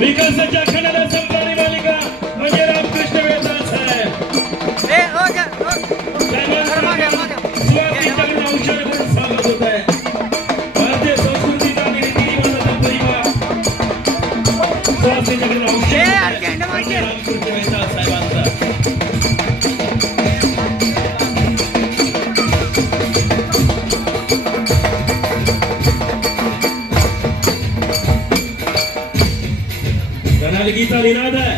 विकासाच्या खंडाला संपणारी मालिका म्हणजे रामकृष्ण वेदांत साहेब. स्वागतीकडून औषध करून स्वागत होत आहे. भारतीय संस्कृतीचा आणि रीतिरिवाजाचा परिवार स्वागतीकडून औषध म्हणजे रामकृष्ण वेदांत साहेबांचा. गीता निनाद आहे.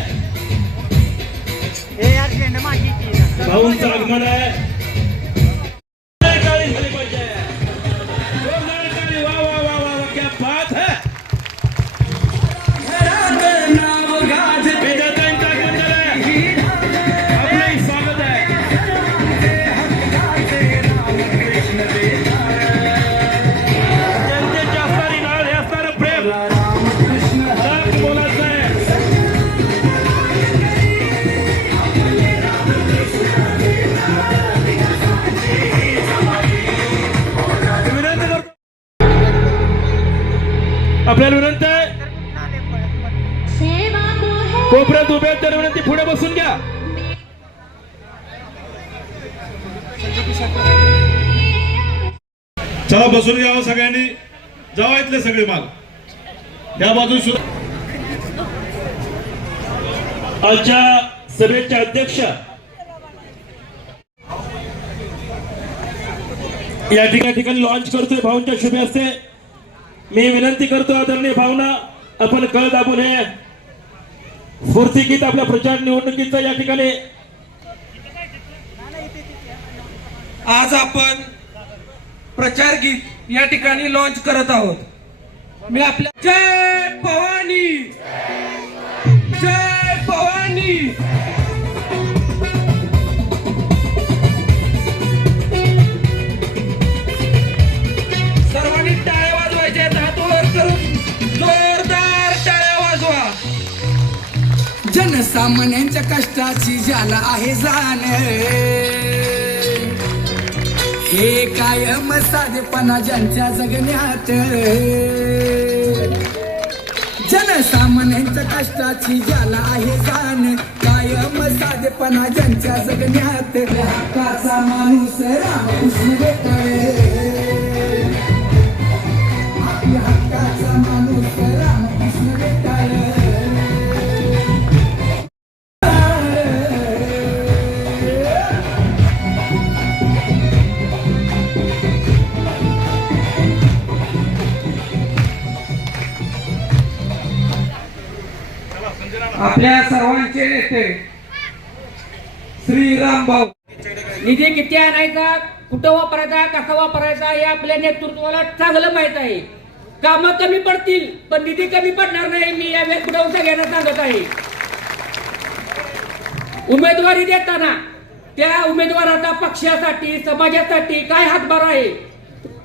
भाऊंचं आगमन आहे. झाली पाहिजे. वा वा वा वा क्या बात है. विजेत्यांचं आगमन झालंय. आपलंही स्वागत आहे. जनतेची असणारी नाळ, हे असणारं प्रेम लाख मोलाचं आहे. आपल्याला विनंती आहे, कोपऱ्यात उभे आहेत तर विनंती पुढे बसून घ्या. चला बसून घ्यावं सगळ्यांनी. जावा इथले सगळे माल या बाजू. आजच्या सभेचे अध्यक्ष या ठिकाणी लॉन्च करतोय भाऊंच्या शुभे हस्ते. मी विनंती करतो आदरणीय भावना, आपण कळ दाबून हे स्फूर्तिगीत आपल्या प्रचार निवडणुकीचं या ठिकाणी आज आपण प्रचार गीत या ठिकाणी लॉन्च करत आहोत. मी आपल्या जय भवानी, जय भवानी. सर्वांनी टाळ्या वाजवायच्या, हात वर करून जोरदार टाळ्या वाजवा. जनसामान्यांच्या कष्टाची ज्याला आहे जाण, हे कायम साधेपणा ज्यांच्या जगण्यात. जनसामान्यांच्या कष्टाची ज्याला आहे जाण, कायम साधेपणा ज्यांच्या जगण्यात. हक्काचा माणूस रामकृष्ण भेटावे, आपल्या हक्काचा माणूस रामकृष्ण भेटावे. आपल्या सर्वांचे नेते श्री रामभाऊ. निधी किती आणायचा, कुठं वापरायचा, कसा वापरायचा हे आपल्या नेतृत्वाला चांगलं माहित आहे. कामं कमी पडतील पण निधी कमी पडणार नाही, मी यावेळेस पुढे सगळ्यांना सांगत आहे. उमेदवारी देताना त्या उमेदवाराचा पक्षासाठी समाजासाठी काय हातभार आहे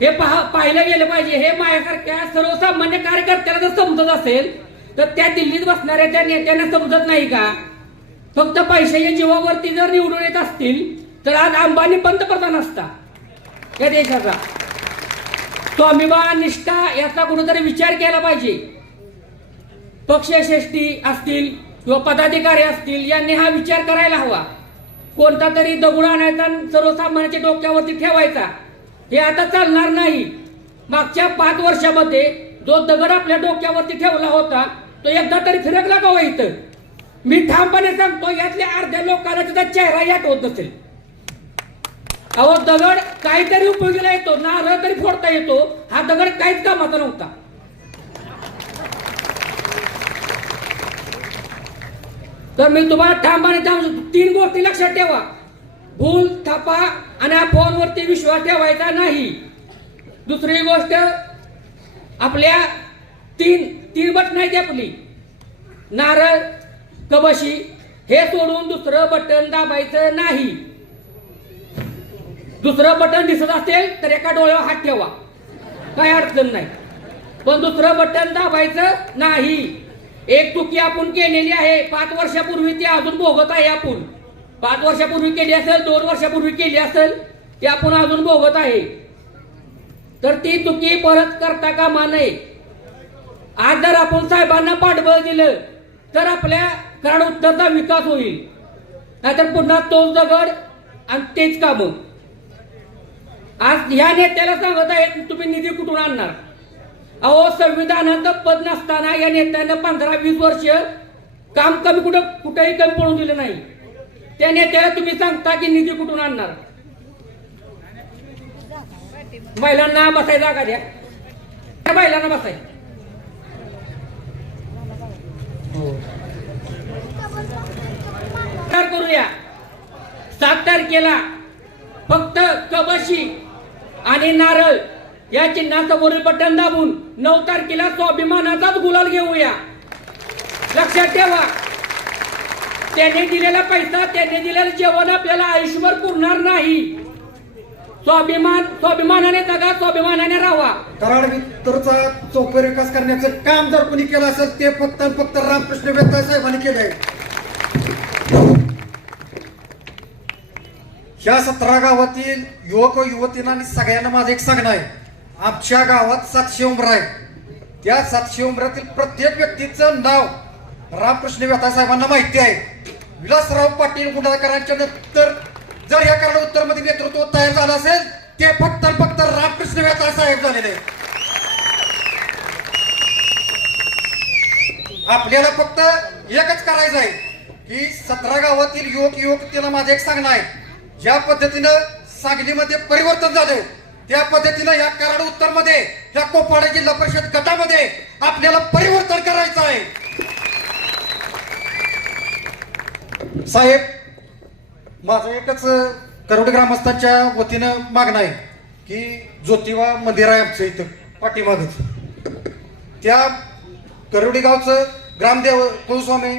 हे पाहिलं गेलं पाहिजे. हे माझ्यासारख्या सर्वसामान्य कार्यकर्त्याला जर समजत असेल तर त्या दिल्लीत बसणाऱ्या त्या नेत्यांना समजत नाही का? फक्त पैशाच्या जीवावरती जर निवडून येत असतील तर आज अंबानी पंतप्रधान असता या देशाचा. स्वाभिमान निष्ठा याचा कुठेतरी विचार केला पाहिजे. पक्षश्रेष्ठी असतील किंवा पदाधिकारी असतील यांनी हा विचार करायला हवा. कोणता तरी दगड आणायचा सर्वसामान्याच्या डोक्यावरती ठेवायचा हे आता चालणार नाही. मागच्या 5 वर्षामध्ये जो दगड आपल्या डोक्यावरती ठेवला होता तो एकदा तरी फिरकला का हो इथं? मी ठामपणे सांगतो यातल्या अर्ध्या लोकांना त्याचा चेहरा यात होत नसेल. अहो दगड काहीतरी उपयोगीला येतो, नारळ तरी फोडता येतो, हा दगड काहीच कामाचा नव्हता. तर मी तुम्हाला ठामपणे सांगतो 3 गोष्टी लक्षात ठेवा. भूल थापा आणि फोनवरती विश्वास ठेवायचा नाही. दुसरी गोष्ट आपल्या तीन बटन आहेत आपली, नारळ कबशी, हे सोडून दुसरं बटन दाबायचं नाही. दुसरं बटन दिसत असेल तर एका डोळ्यावर हात ठेवा, काय अडचण नाही, पण दुसरं बटन दाबायचं नाही. एक चुकी आपण केलेली आहे 5 वर्षापूर्वी, ती अजून भोगत आहे आपण. 5 वर्षापूर्वी केली असेल, 2 वर्षापूर्वी केली असेल, ती आपण अजून भोगत आहे. तर ती चुकी परत करता कामा नये. आज जर आपण साहेबांना पाठबळ दिलं तर आपल्या कराड उत्तरचा विकास होईल, नाहीतर पुन्हा तोच दगड आणि तेच कामं. आज ह्या नेत्याला सांगत आहेत तुम्ही निधी कुठून आणणार. अहो, संविधानाचं पद नसताना या नेत्यानं 15-20 वर्ष काम कुठेही कमी पडून दिलं नाही. त्या नेत्याला तुम्ही सांगता की निधी कुठून आणणार. महिलांना बसायला जागा द्या, त्या महिलांना बसाय. करूया 7 तारखेला फक्त कबशी आणि नारळ या चिन्हाचं वरील बटन दाबून 9 तारखेला स्वाभिमानाचाच गुलाल घेऊया. लक्षात ठेवा, त्याने दिलेला पैसा, त्याने दिलेलं जेवण आपल्याला आयुष्यभर पुरणार नाही. स्वाभिमानाने जगा, स्वाभिमानाने राहावा. कराड उत्तरचा चौफेर विकास करण्याचं काम जर कोणी केलं असेल ते फक्त आणि फक्त रामकृष्ण वेताळ साहेबांनी केलंय. ह्या 17 गावातील युवक व युवतींना आणि सगळ्यांना माझं एक सांगणं आहे. आमच्या गावात 700 उंबरा आहे. त्या 700 उंबऱ्यातील प्रत्येक व्यक्तीचं नाव रामकृष्ण वेताळ साहेबांना माहिती आहे. विलासराव पाटील गुंडाळकरांच्या नंतर जर या कराड उत्तर मध्ये नेतृत्व तयार झालं असेल ते फक्त आणि फक्त रामकृष्ण वेताळ साहेब झालेले. आपल्याला फक्त एकच करायचं आहे की 17 गावातील युवक युवतीला माझं एक सांगणं आहे. ज्या पद्धतीनं सांगलीमध्ये परिवर्तन झालं त्या पद्धतीनं या कराड उत्तर मध्ये या कोपाडा जिल्हा परिषद गटामध्ये आपल्याला परिवर्तन करायचं आहे. साहेब, माझं एकच करोड ग्रामस्थांच्या वतीनं मागणं आहे की ज्योतिबा मंदिर आहे आमचं इथं पाठीमागच, त्या करोडी गावचं ग्रामदेव कुलस्वामी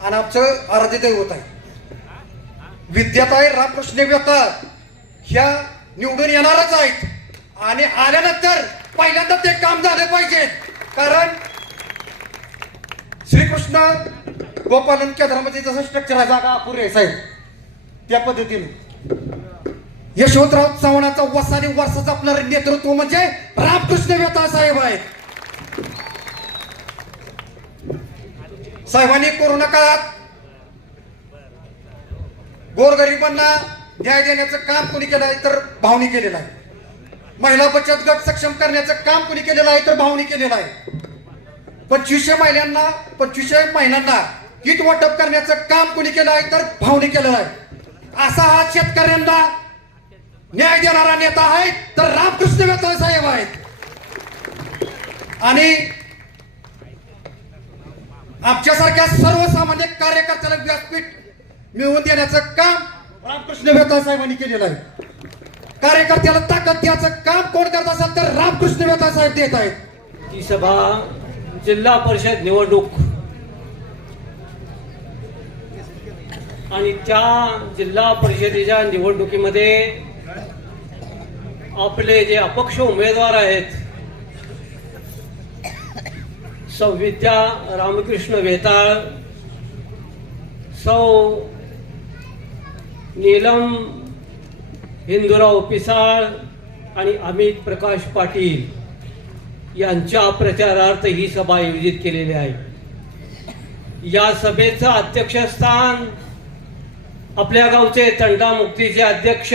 आणि आमचं आराध्य दैवत आहे विद्याताई रामकृष्ण वेताळ. ह्या निवडून येणारच आहेत आणि आल्यानंतर पहिल्यांदा ते काम झालं पाहिजे. कारण श्रीकृष्ण गोपालन केंद्रामध्ये जसं स्ट्रक्चर आहे, जागा अपुरी आहे साहेब, त्या पद्धतीने यशवंतराव चव्हाणांचा वसाने वारसा जपणारे नेतृत्व म्हणजे रामकृष्ण वेताळ साहेब आहेत. साहेबांनी कोरोना काळात गोरगरिबांना न्याय देण्याचं काम कोणी केलं आहे तर भावनी केलेलं आहे. महिला बचत गट सक्षम करण्याचं काम कोणी केलेलं आहे तर भावनी केलेलं आहे. 2500 महिलांना किट वाटप करण्याचं काम कोणी केलं आहे तर भावनी केलेलं आहे. असा हा शेतकऱ्यांना न्याय देणारा नेता आहे तर रामकृष्ण वेताळ साहेब आहेत. आणि आमच्यासारख्या सर्वसामान्य कार्यकर्त्याला व्यासपीठ मिळवून देण्याचं काम रामकृष्ण वेताळ साहेबांनी केलेलं आहे. कार्यकर्त्याला ताकद द्यायचं काम कोण करत असेल तर रामकृष्ण वेताळ साहेब देत आहेत. ती सभा जिल्हा परिषद निवडणूक आणि त्या जिल्हा परिषदेच्या निवडणुकीमध्ये आपले जे अपक्ष उमेदवार आहेत सौविद्या रामकृष्ण वेताळ, सौ नीलम हिंदूराव पिसाळ आणि अमित प्रकाश पाटील यांच्या प्रचारार्थ ही सभा आयोजित केलेली आहे. या सभेचं अध्यक्षस्थान आपल्या गावचे तंटामुक्तीचे अध्यक्ष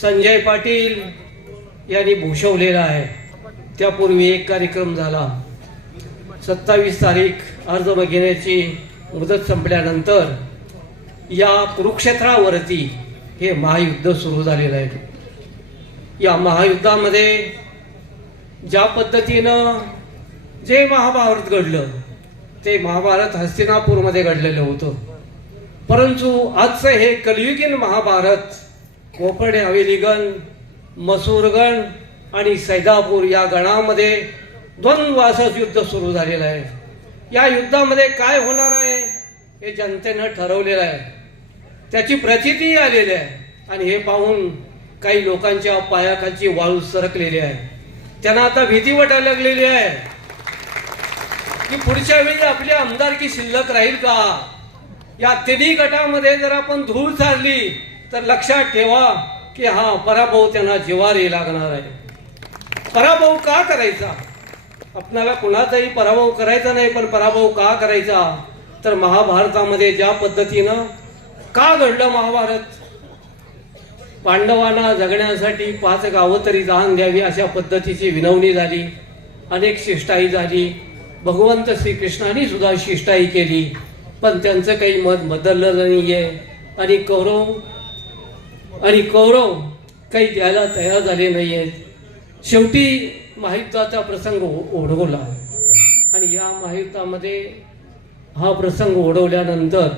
संजय पाटील यांनी भूषवलेला आहे. त्यापूर्वी एक कार्यक्रम झाला. 27 तारीख अर्ज घेण्याची मुदत संपल्यानंतर या कुरुक्षेत्रावरती हे महायुद्ध सुरू झालेलं आहे. या महायुद्धामध्ये ज्या पद्धतीनं जे महाभारत घडलं ते महाभारत हस्तिनापूरमध्ये घडलेलं होतं. परंतु आजचं हे कलियुगीन महाभारत कोपर्डे हवेलीगण, मसूरगण आणि सैदापूर या गणामध्ये द्वंद्वाचं युद्ध सुरू झालेलं आहे. या युद्धामध्ये काय होणार आहे हे जनतेनं ठरवलेलं आहे. त्याची प्रचिती आलेली आहे आणि हे पाहून काही लोकांच्या पायाखालची वाळू सरकलेली आहे. त्यांना आता भीती वाटायला लागलेली आहे की पुढच्या वेळी आपली आमदारकी शिल्लक राहील का. या तिन्ही गटामध्ये जर आपण धूळ चालली तर लक्षात ठेवा की हा पराभव त्यांना जिव्हारी लागणार आहे. पराभव का करायचा. आपणाला कुणाचाही पराभव करायचा नाही, पण पराभव का करायचा तर महाभारतामध्ये ज्या पद्धतीनं का घडलं महाभारत, पांडवांना जगण्यासाठी 5 गावं तरी दान द्यावी अशा पद्धतीची विनवणी झाली, अनेक शिष्टाई झाली, भगवंत श्रीकृष्णाने सुद्धा शिष्टाई केली, पण त्यांचं काही मत बदललं नाहीये आणि कौरव काही द्यायला तयार झाले नाहीयेत. शेवटी महायुद्धाचा प्रसंग ओढवला आणि या महायुद्धामध्ये हा प्रसंग ओढवल्यानंतर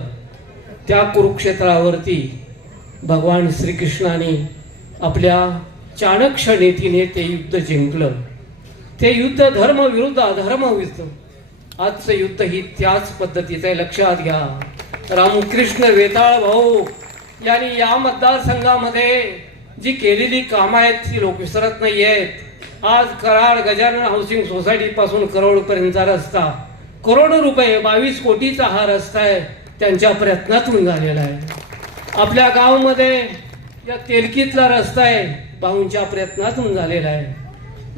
त्या कुरुक्षेत्रावरती भगवान श्रीकृष्णाने आपल्या चाणक्य नीतीने ते युद्ध जिंकलं. ते युद्ध धर्म विरुद्ध अधर्म विरुद्ध. आजचं युद्ध ही त्याच पद्धतीचं आहे, लक्षात घ्या. रामकृष्ण वेताळ भाऊ यांनी या मतदारसंघामध्ये जी केलेली कामं आहेत ती लोक विसरत नाही आहेत. आज कराड गजानन हाऊसिंग सोसायटी पासून करोडपर्यंतचा रस्ता, करोडो रुपये 22 कोटीचा हा रस्ता आहे, त्यांच्या प्रयत्नातून झालेला आहे. आपल्या गावामध्ये या तेलकीतला रस्ता आहे, भाऊंच्या प्रयत्नातून झालेला आहे.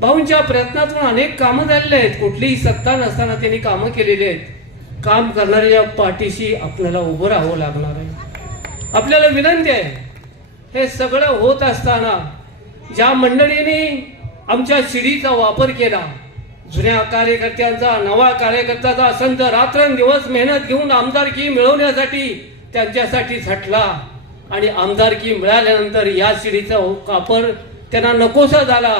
भाऊंच्या प्रयत्नातून अनेक कामं झालेली आहेत. कुठलीही सत्ता नसताना त्यांनी कामं केलेली आहेत. काम करणाऱ्या पाठीशी आपल्याला उभं राहावं लागणार आहे. आपल्याला विनंती आहे, हे सगळं होत असताना ज्या मंडळींनी आमच्या शिडीचा वापर केला, जुन्या कार्यकर्त्यांचा, नवा कार्यकर्त्याचा, संत रात्रंदिवस मेहनत घेऊन आमदारकी मिळवण्यासाठी त्यांच्यासाठी झटला आणि आमदारकी मिळाल्यानंतर या शिडीचा वापर त्यांना नकोसा झाला.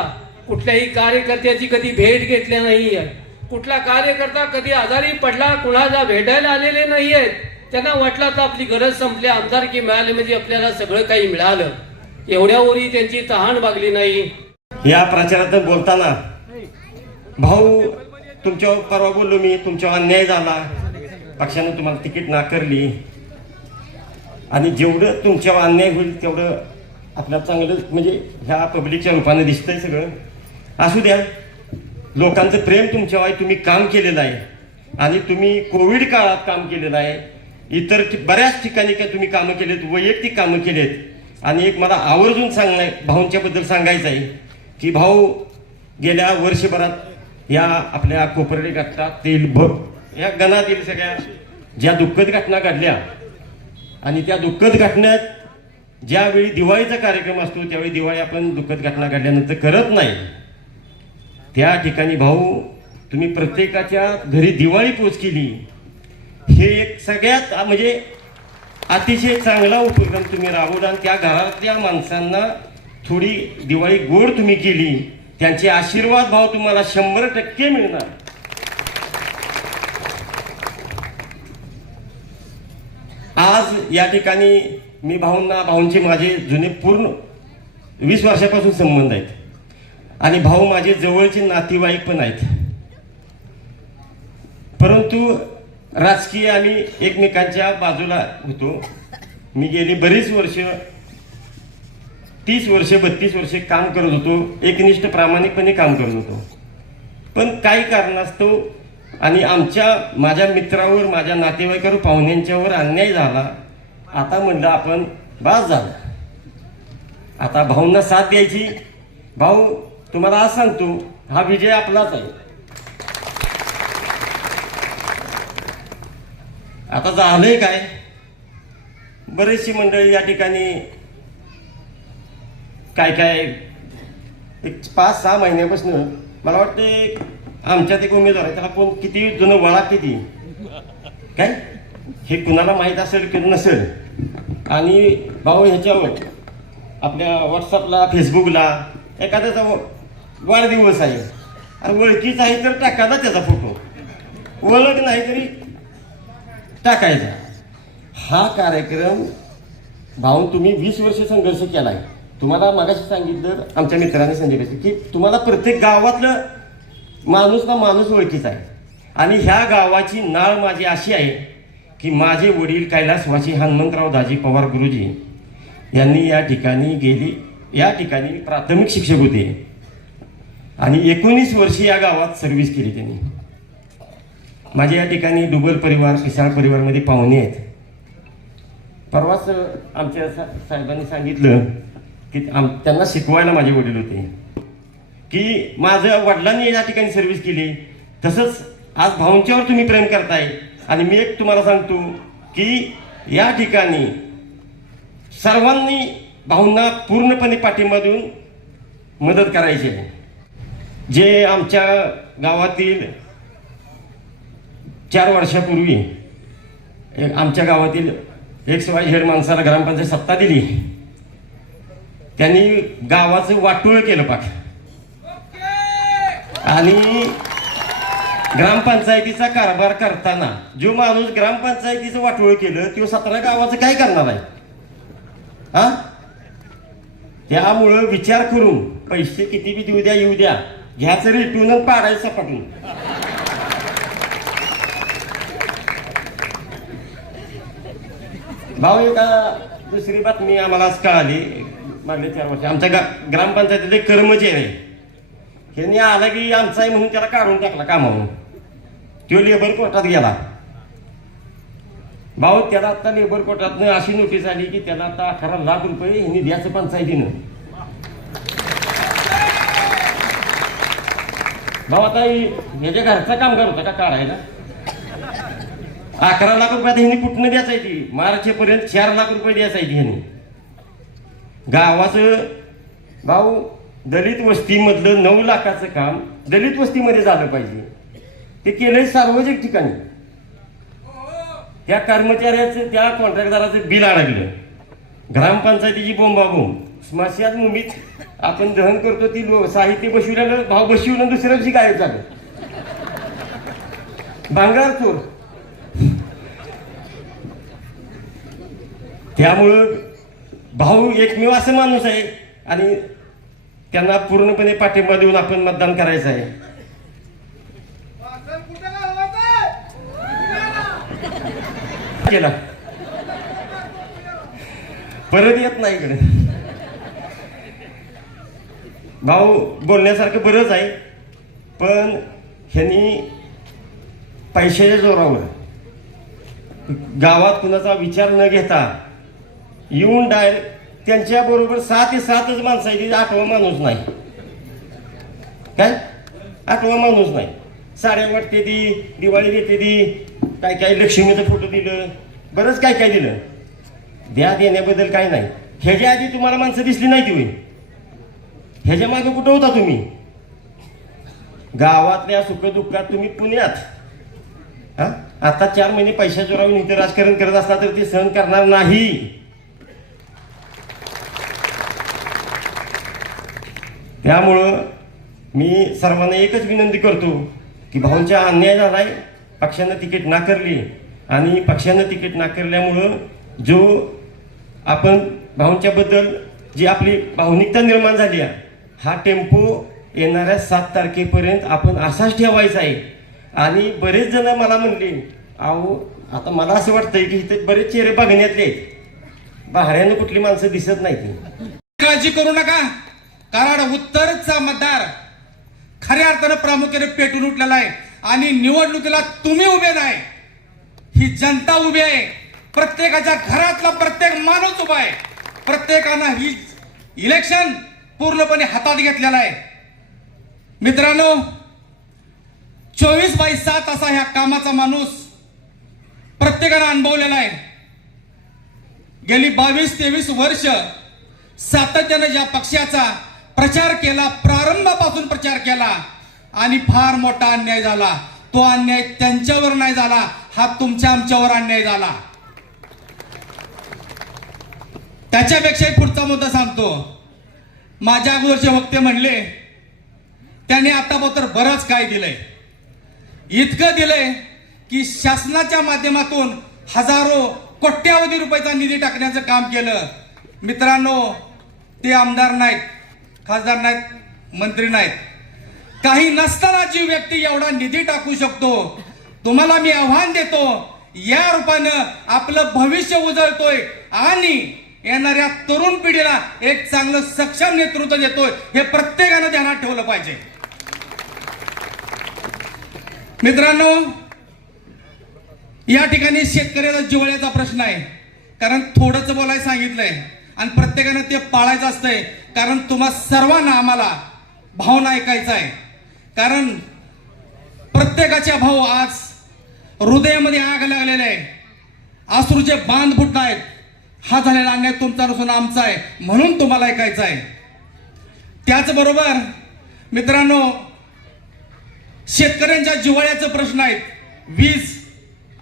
कुठल्याही कार्यकर्त्याची कधी भेट घेतली नाही आहे. कुठला कार्यकर्ता कधी आजारी पडला, कुणाला भेटायला आलेले नाही आहेत. त्यांना वाटलं तर आपली गरज संपली, आमदारकी मिळाली म्हणजे आपल्याला सगळं काही मिळालं, एवढ्यावरही त्यांची तहान भागली नाही. या प्रचारात बोलताना भाऊ तुमच्यावर परवा बोललो मी, तुमच्यावर अन्याय झाला, पक्षाने तुम्हाला तिकीट नाकारली आणि जेवढं तुमच्यावर अन्याय होईल तेवढं आपल्याला चांगलं म्हणजे ह्या पब्लिकच्या रूपाने दिसतंय सगळं. असू द्या, लोकांचं प्रेम तुमच्यावर आहे, तुम्ही काम केलेलं आहे आणि तुम्ही कोविड काळात काम केलेलं आहे. इतर बऱ्याच ठिकाणी काय तुम्ही कामं केलेत, वैयक्तिक कामं केलेत. आणि एक मला आवर्जून भाऊंच्याबद्दल सांगायचं आहे की भाऊ गेल्या वर्षभरात या आपल्या कोपर्डे गटातील या गणातील सगळ्या ज्या दुःखद घटना घडल्या आणि त्या दुःखद घटनेत ज्यावेळी दिवाळीचा कार्यक्रम असतो त्यावेळी दिवाळी आपण दुःखद घटना घडल्यानंतर करत नाही. त्या ठिकाणी भाऊ तुम्ही प्रत्येकाच्या घरी दिवाळी पोच केली. हे एक सगळ्यात म्हणजे अतिशय चांगला उपक्रम तुम्ही राबवला आणि त्या घरातल्या माणसांना थोडी दिवाळी गोड तुम्ही केली. त्यांचे आशीर्वाद भाव तुम्हाला 100% मिळणार. आज या ठिकाणी मी भाऊंचे माझे जुने पूर्ण 20 वर्षापासून संबंध आहेत आणि भाऊ माझे जवळचे नातेवाईक पण आहेत. परंतु राजकीय आम्ही एकमेकांच्या बाजूला होतो. मी गेली बरीच वर्ष 30 वर्ष 32 वर्षे काम करत होतो, एकनिष्ठ प्रामाणिकपणे काम करत होतो. पण काही कारणास्तव आणि माझ्या मित्रावर, माझ्या नातेवाईकावर, पाहुण्यांच्यावर अन्याय झाला. आता म्हणलं आपण बास झालं, आता भाऊंना साथ द्यायची. भाऊ तुम्हाला आज सांगतो, हा विजय आपलाच आहे. आता झालंय काय, बरेचशी मंडळी या ठिकाणी काय एक 5-6 महिन्यापासून मला वाटते आमच्यात एक उमेदवार आहे, त्याला कोण किती जुनं वळा किती काय हे कुणाला माहीत असेल की नसेल. आणि भाऊ ह्याच्यावर आपल्या व्हॉट्सअपला, फेसबुकला एखाद्याचा वाढदिवस आहे आणि ओळखीचा आहे तर टाकायचा त्याचा फोटो, ओळख नाही तरी टाकायचा. हा कार्यक्रम भाऊ तुम्ही 20 वर्ष संघर्ष केला आहे. तुम्हाला मागाशी सांगितलं आमच्या मित्राने संजय की तुम्हाला प्रत्येक गावातलं माणूस ना माणूस ओळखीचा आहे. आणि ह्या गावाची नाळ माझी अशी आहे की माझे वडील कैलासवासी हनुमंतराव दाजी पवार गुरुजी यांनी या ठिकाणी प्राथमिक शिक्षक होते आणि 19 वर्षे या गावात सर्व्हिस केली त्यांनी. माझ्या या ठिकाणी डुबल परिवार, पिसाळ परिवारमध्ये पाहुणे आहेत. परवाच आमच्या साहेबांनी सांगितलं की त्यांना शिकवायला माझे वडील होते की माझ्या वडिलांनी या ठिकाणी सर्व्हिस केली तसंच आज भाऊंच्यावर तुम्ही प्रेम करताय आणि मी एक तुम्हाला सांगतो की या ठिकाणी सर्वांनी भाऊंना पूर्णपणे पाठिंबा देऊन मदत करायची आहे. जे आमच्या गावातील 4 वर्षापूर्वी आमच्या गावातील XYZ माणसाला ग्रामपंचायत सत्ता दिली, त्यांनी गावाचं वाटोळ केलं पाक आणि ग्रामपंचायतीचा कारभार करताना जो माणूस ग्रामपंचायतीचं वाटोळ केलं तो 17 गावाचं काय करणार आहे? हा, त्यामुळं विचार करून पैसे किती बी देऊ द्या येऊ द्या, घ्यायचं रेटून पाडायचं सपाटून. भाऊ एका दुसरी बातमी आम्हाला आज कळाली मागले 4 वर्ष आमच्या ग्रामपंचायतीचे कर्मचारी आहे, ह्यांनी आला की आमचा आहे म्हणून त्याला काढून टाकला कामावरून. तो लेबर कोर्टात गेला. भाऊ त्याला आता लेबर कोर्टातनं अशी नोटीस आली की त्याला आता 18 लाख रुपये ह्यांनी द्यायचं पंचायतीनं. भाऊ आता ह्याच्या घरचा कामगार होता का काढायला? 11 लाख रुपये ह्यांनी कुठनं द्यायची? मार्चपर्यंत 4 लाख रुपये द्यायची ह्यांनी. गावाचं भाऊ दलित वस्तीमधलं 9 लाखाचं काम दलित वस्तीमध्ये झालं पाहिजे, ते केलंय सार्वजनिक ठिकाणी. त्या कर्मचाऱ्याचं त्या कॉन्ट्रॅक्टदाराचं बिल अडकलं. ग्रामपंचायतीची बोंबाबोंब, स्मशान भूमीत आपण दहन करतो ती साहित्य बसविलेलं भाव बसविलं दुसऱ्या दिवशी गायब झालं. भांगार चोर. त्यामुळं भाऊ एकमेव असं माणूस आहे आणि त्यांना पूर्णपणे पाठिंबा देऊन आपण मतदान करायचं आहे. केला परत येत नाही इकडे. भाऊ बोलण्यासारखं बरंच आहे, पण ह्यांनी पैशाच्या जोरावर गावात कुणाचा विचार न घेता येऊन डायरेक्ट त्यांच्या बरोबर 6 ते 7च माणसं आहे, 8वा माणूस नाही. काय 8वा माणूस नाही. साड्या वाटते ती, दिवाळी देते ती, काय काय लक्ष्मीचं फोटो दिलं, बरंच काय काय दिलं. देण्याबद्दल काय नाही. ह्याच्या आधी तुम्हाला माणसं दिसली नाही ती होईल. ह्याच्या मागे कुठं होता तुम्ही? गावातल्या सुखदुःखात तुम्ही पुण्यात. हा, आता 4 महिने पैशाच्या जोरावर इथे राजकारण करत असला तर ते सहन करणार नाही. त्यामुळं मी सर्वांना एकच विनंती करतो की भाऊंचा अन्याय झालाय, पक्षानं तिकीट नाकारली आणि पक्षानं तिकीट नाकारल्यामुळं जो आपण भाऊंच्या बद्दल जी आपली भावनिकता निर्माण झाली आहे, हा टेम्पो येणाऱ्या 7 तारखेपर्यंत आपण असाच ठेवायचा आहे. आणि बरेच जण मला म्हणले, अहो आता मला असं वाटतंय की इथे बरेच चेहरे बघण्यातले आहेत, बाहेरनं कुठली माणसं दिसत नाहीत. काळजी करू नका, कारण उत्तरचा मतदार खऱ्या अर्थानं प्रामुख्याने पेटून उठलेला आहे आणि निवडणुकीला तुम्ही उभे नाही, ही जनता उभी आहे. प्रत्येकाच्या घरातला प्रत्येक माणूस उभा आहे. प्रत्येकानं ही इलेक्शन पूर्णपणे हातात घेतलेला आहे. मित्रांनो, 24/7 असा ह्या कामाचा माणूस प्रत्येकानं अनुभवलेला आहे. गेली 22-23 वर्ष सातत्याने ज्या पक्षाचा प्रचार केला, प्रारंभापासून प्रचार केला आणि फार मोठा अन्याय झाला. तो अन्याय त्यांच्यावर नाही झाला, हा तुमच्या आमच्यावर अन्याय झाला. त्याच्यापेक्षाही पुढचा मुद्दा सांगतो. माझ्या अगोदरचे वक्ते म्हणले त्यांनी आतापर्यंत बरंच काय दिलंय. इतकं दिलंय की शासनाच्या माध्यमातून हजारो कोट्यावधी रुपयाचा निधी टाकण्याचं काम केलं. मित्रांनो, ते आमदार नाहीत, खासदार नाहीत, मंत्री नाहीत. काही नसताना जी व्यक्ती एवढा निधी टाकू शकतो, तुम्हाला मी आव्हान देतो, या रूपानं आपलं भविष्य उजळतोय आणि येणाऱ्या तरुण पिढीला एक चांगलं सक्षम नेतृत्व देतोय, हे प्रत्येकानं ध्यानात ठेवलं पाहिजे. मित्रांनो, या ठिकाणी शेतकऱ्याचा जिव्हाळ्याचा प्रश्न आहे. कारण थोडंच बोलायला सांगितलंय आणि प्रत्येकानं ते पाळायचं असतंय. कारण तुम्हा सर्वांना आम्हाला भावना ऐकायचा आहे. कारण प्रत्येकाच्या भाऊ आज हृदयामध्ये आग लागलेले आहे, अश्रूचे बांध फुटत आहेत. हा झालेला अन्याय तुमचा नसून आमचा आहे, म्हणून तुम्हाला ऐकायचं आहे. त्याचबरोबर मित्रांनो, शेतकऱ्यांच्या जिव्हाळ्याचे प्रश्न आहेत. वीज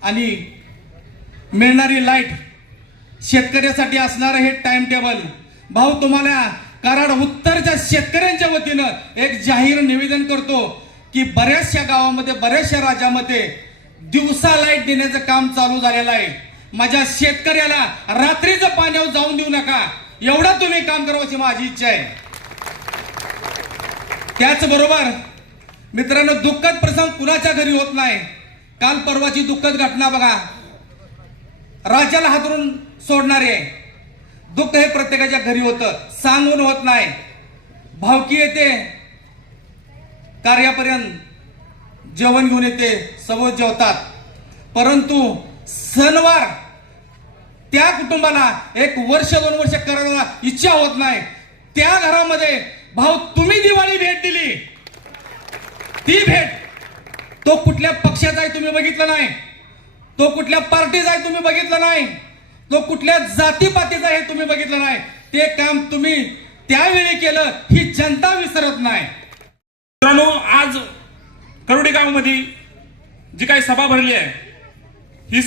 आणि मिळणारी लाईट, शेतकऱ्यासाठी असणारं हे टाइम टेबल. भाऊ, तुम्हाला कराड उत्तरच्या शेतकऱ्यांच्या वतीनं एक जाहीर निवेदन करतो की बऱ्याचशा गावामध्ये, बऱ्याचशा राज्यामध्ये दिवसा लाईट देण्याचं काम चालू झालेलं आहे. माझ्या शेतकऱ्याला रात्रीचं पाण्यावर जाऊन देऊ नका, एवढं तुम्ही काम करावं माझी इच्छा आहे. त्याचबरोबर मित्रांनो, दुःखद प्रसंग कुणाच्या घरी होत नाही. काल परवाची दुःखद घटना बघा, राज्याला हादरून सोडणारे आहे. दुःख हे प्रत्येकाच्या घरी होतं, सांगून होत नाही. भावकी येते, कार्यापर्यंत जेवण घेऊन येते, सर्व जेवतात, परंतु सणवार त्या कुटुंबाला 1 वर्ष 2 वर्ष करायला इच्छा होत नाही. त्या घरामध्ये भाऊ तुम्ही दिवाळी भेट दिली, ती भेट तो कुठल्या पक्षाचा आहे तुम्ही बघितलं नाही, तो कुठल्या पार्टीचा आहे तुम्ही बघितलं नाही, तो कुठल्या जातीपातीचा आहे तुम्ही बघितलं नाही. ते काम तुम्ही त्यावेळी केलं, ही जनता विसरत नाही. मित्रांनो, आज करोडी गावामध्ये जी काही सभा भरली आहे, ही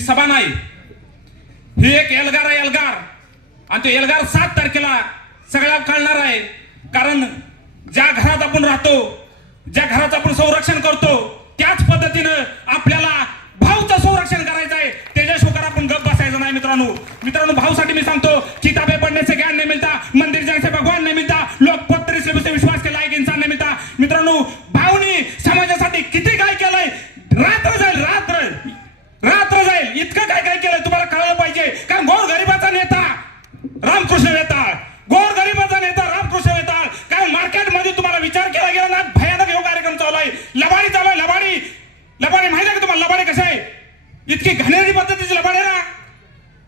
सभा नाही, ही एक एल्गार आहे, एल्गार. आणि तो एल्गार 7 तारखेला सगळ्या कळणार आहे. कारण ज्या घरात आपण राहतो, ज्या घराचं आपण संरक्षण करतो, त्याच पद्धतीनं आपल्याला भाऊचं संरक्षण करायचं आहे. त्याच्याशिवाय आपण गप बसायचं नाही. मित्रांनो, भाऊसाठी मी सांगतो, किताबें पढ़ने से ज्ञान नहीं मिलता, मंदिर जाने से भगवान नहीं मिलता, लोग पत्र से विश्वास के लायक इंसान नहीं मिलता. मित्रांनो, भाऊनी समाजासाठी किती काय केलंय, रात्र जाईल इतकं काय केलंय तुम्हाला कळलं पाहिजे. कारण गोरगरिबाचा नेता रामकृष्ण वेताळ, गोरगरिबाचा नेता रामकृष्ण वेताळ. कारण मार्केटमध्ये तुम्हाला विचार केला गेला ना, भयानक योग कार्यक्रम चालू आहे. लबाडी चालू आहे, लबाडी माहिती आहे का तुम्हाला? लबाडी कसं आहे, इतकी घाणेरडी पद्धतीची लबाडी आहे ना.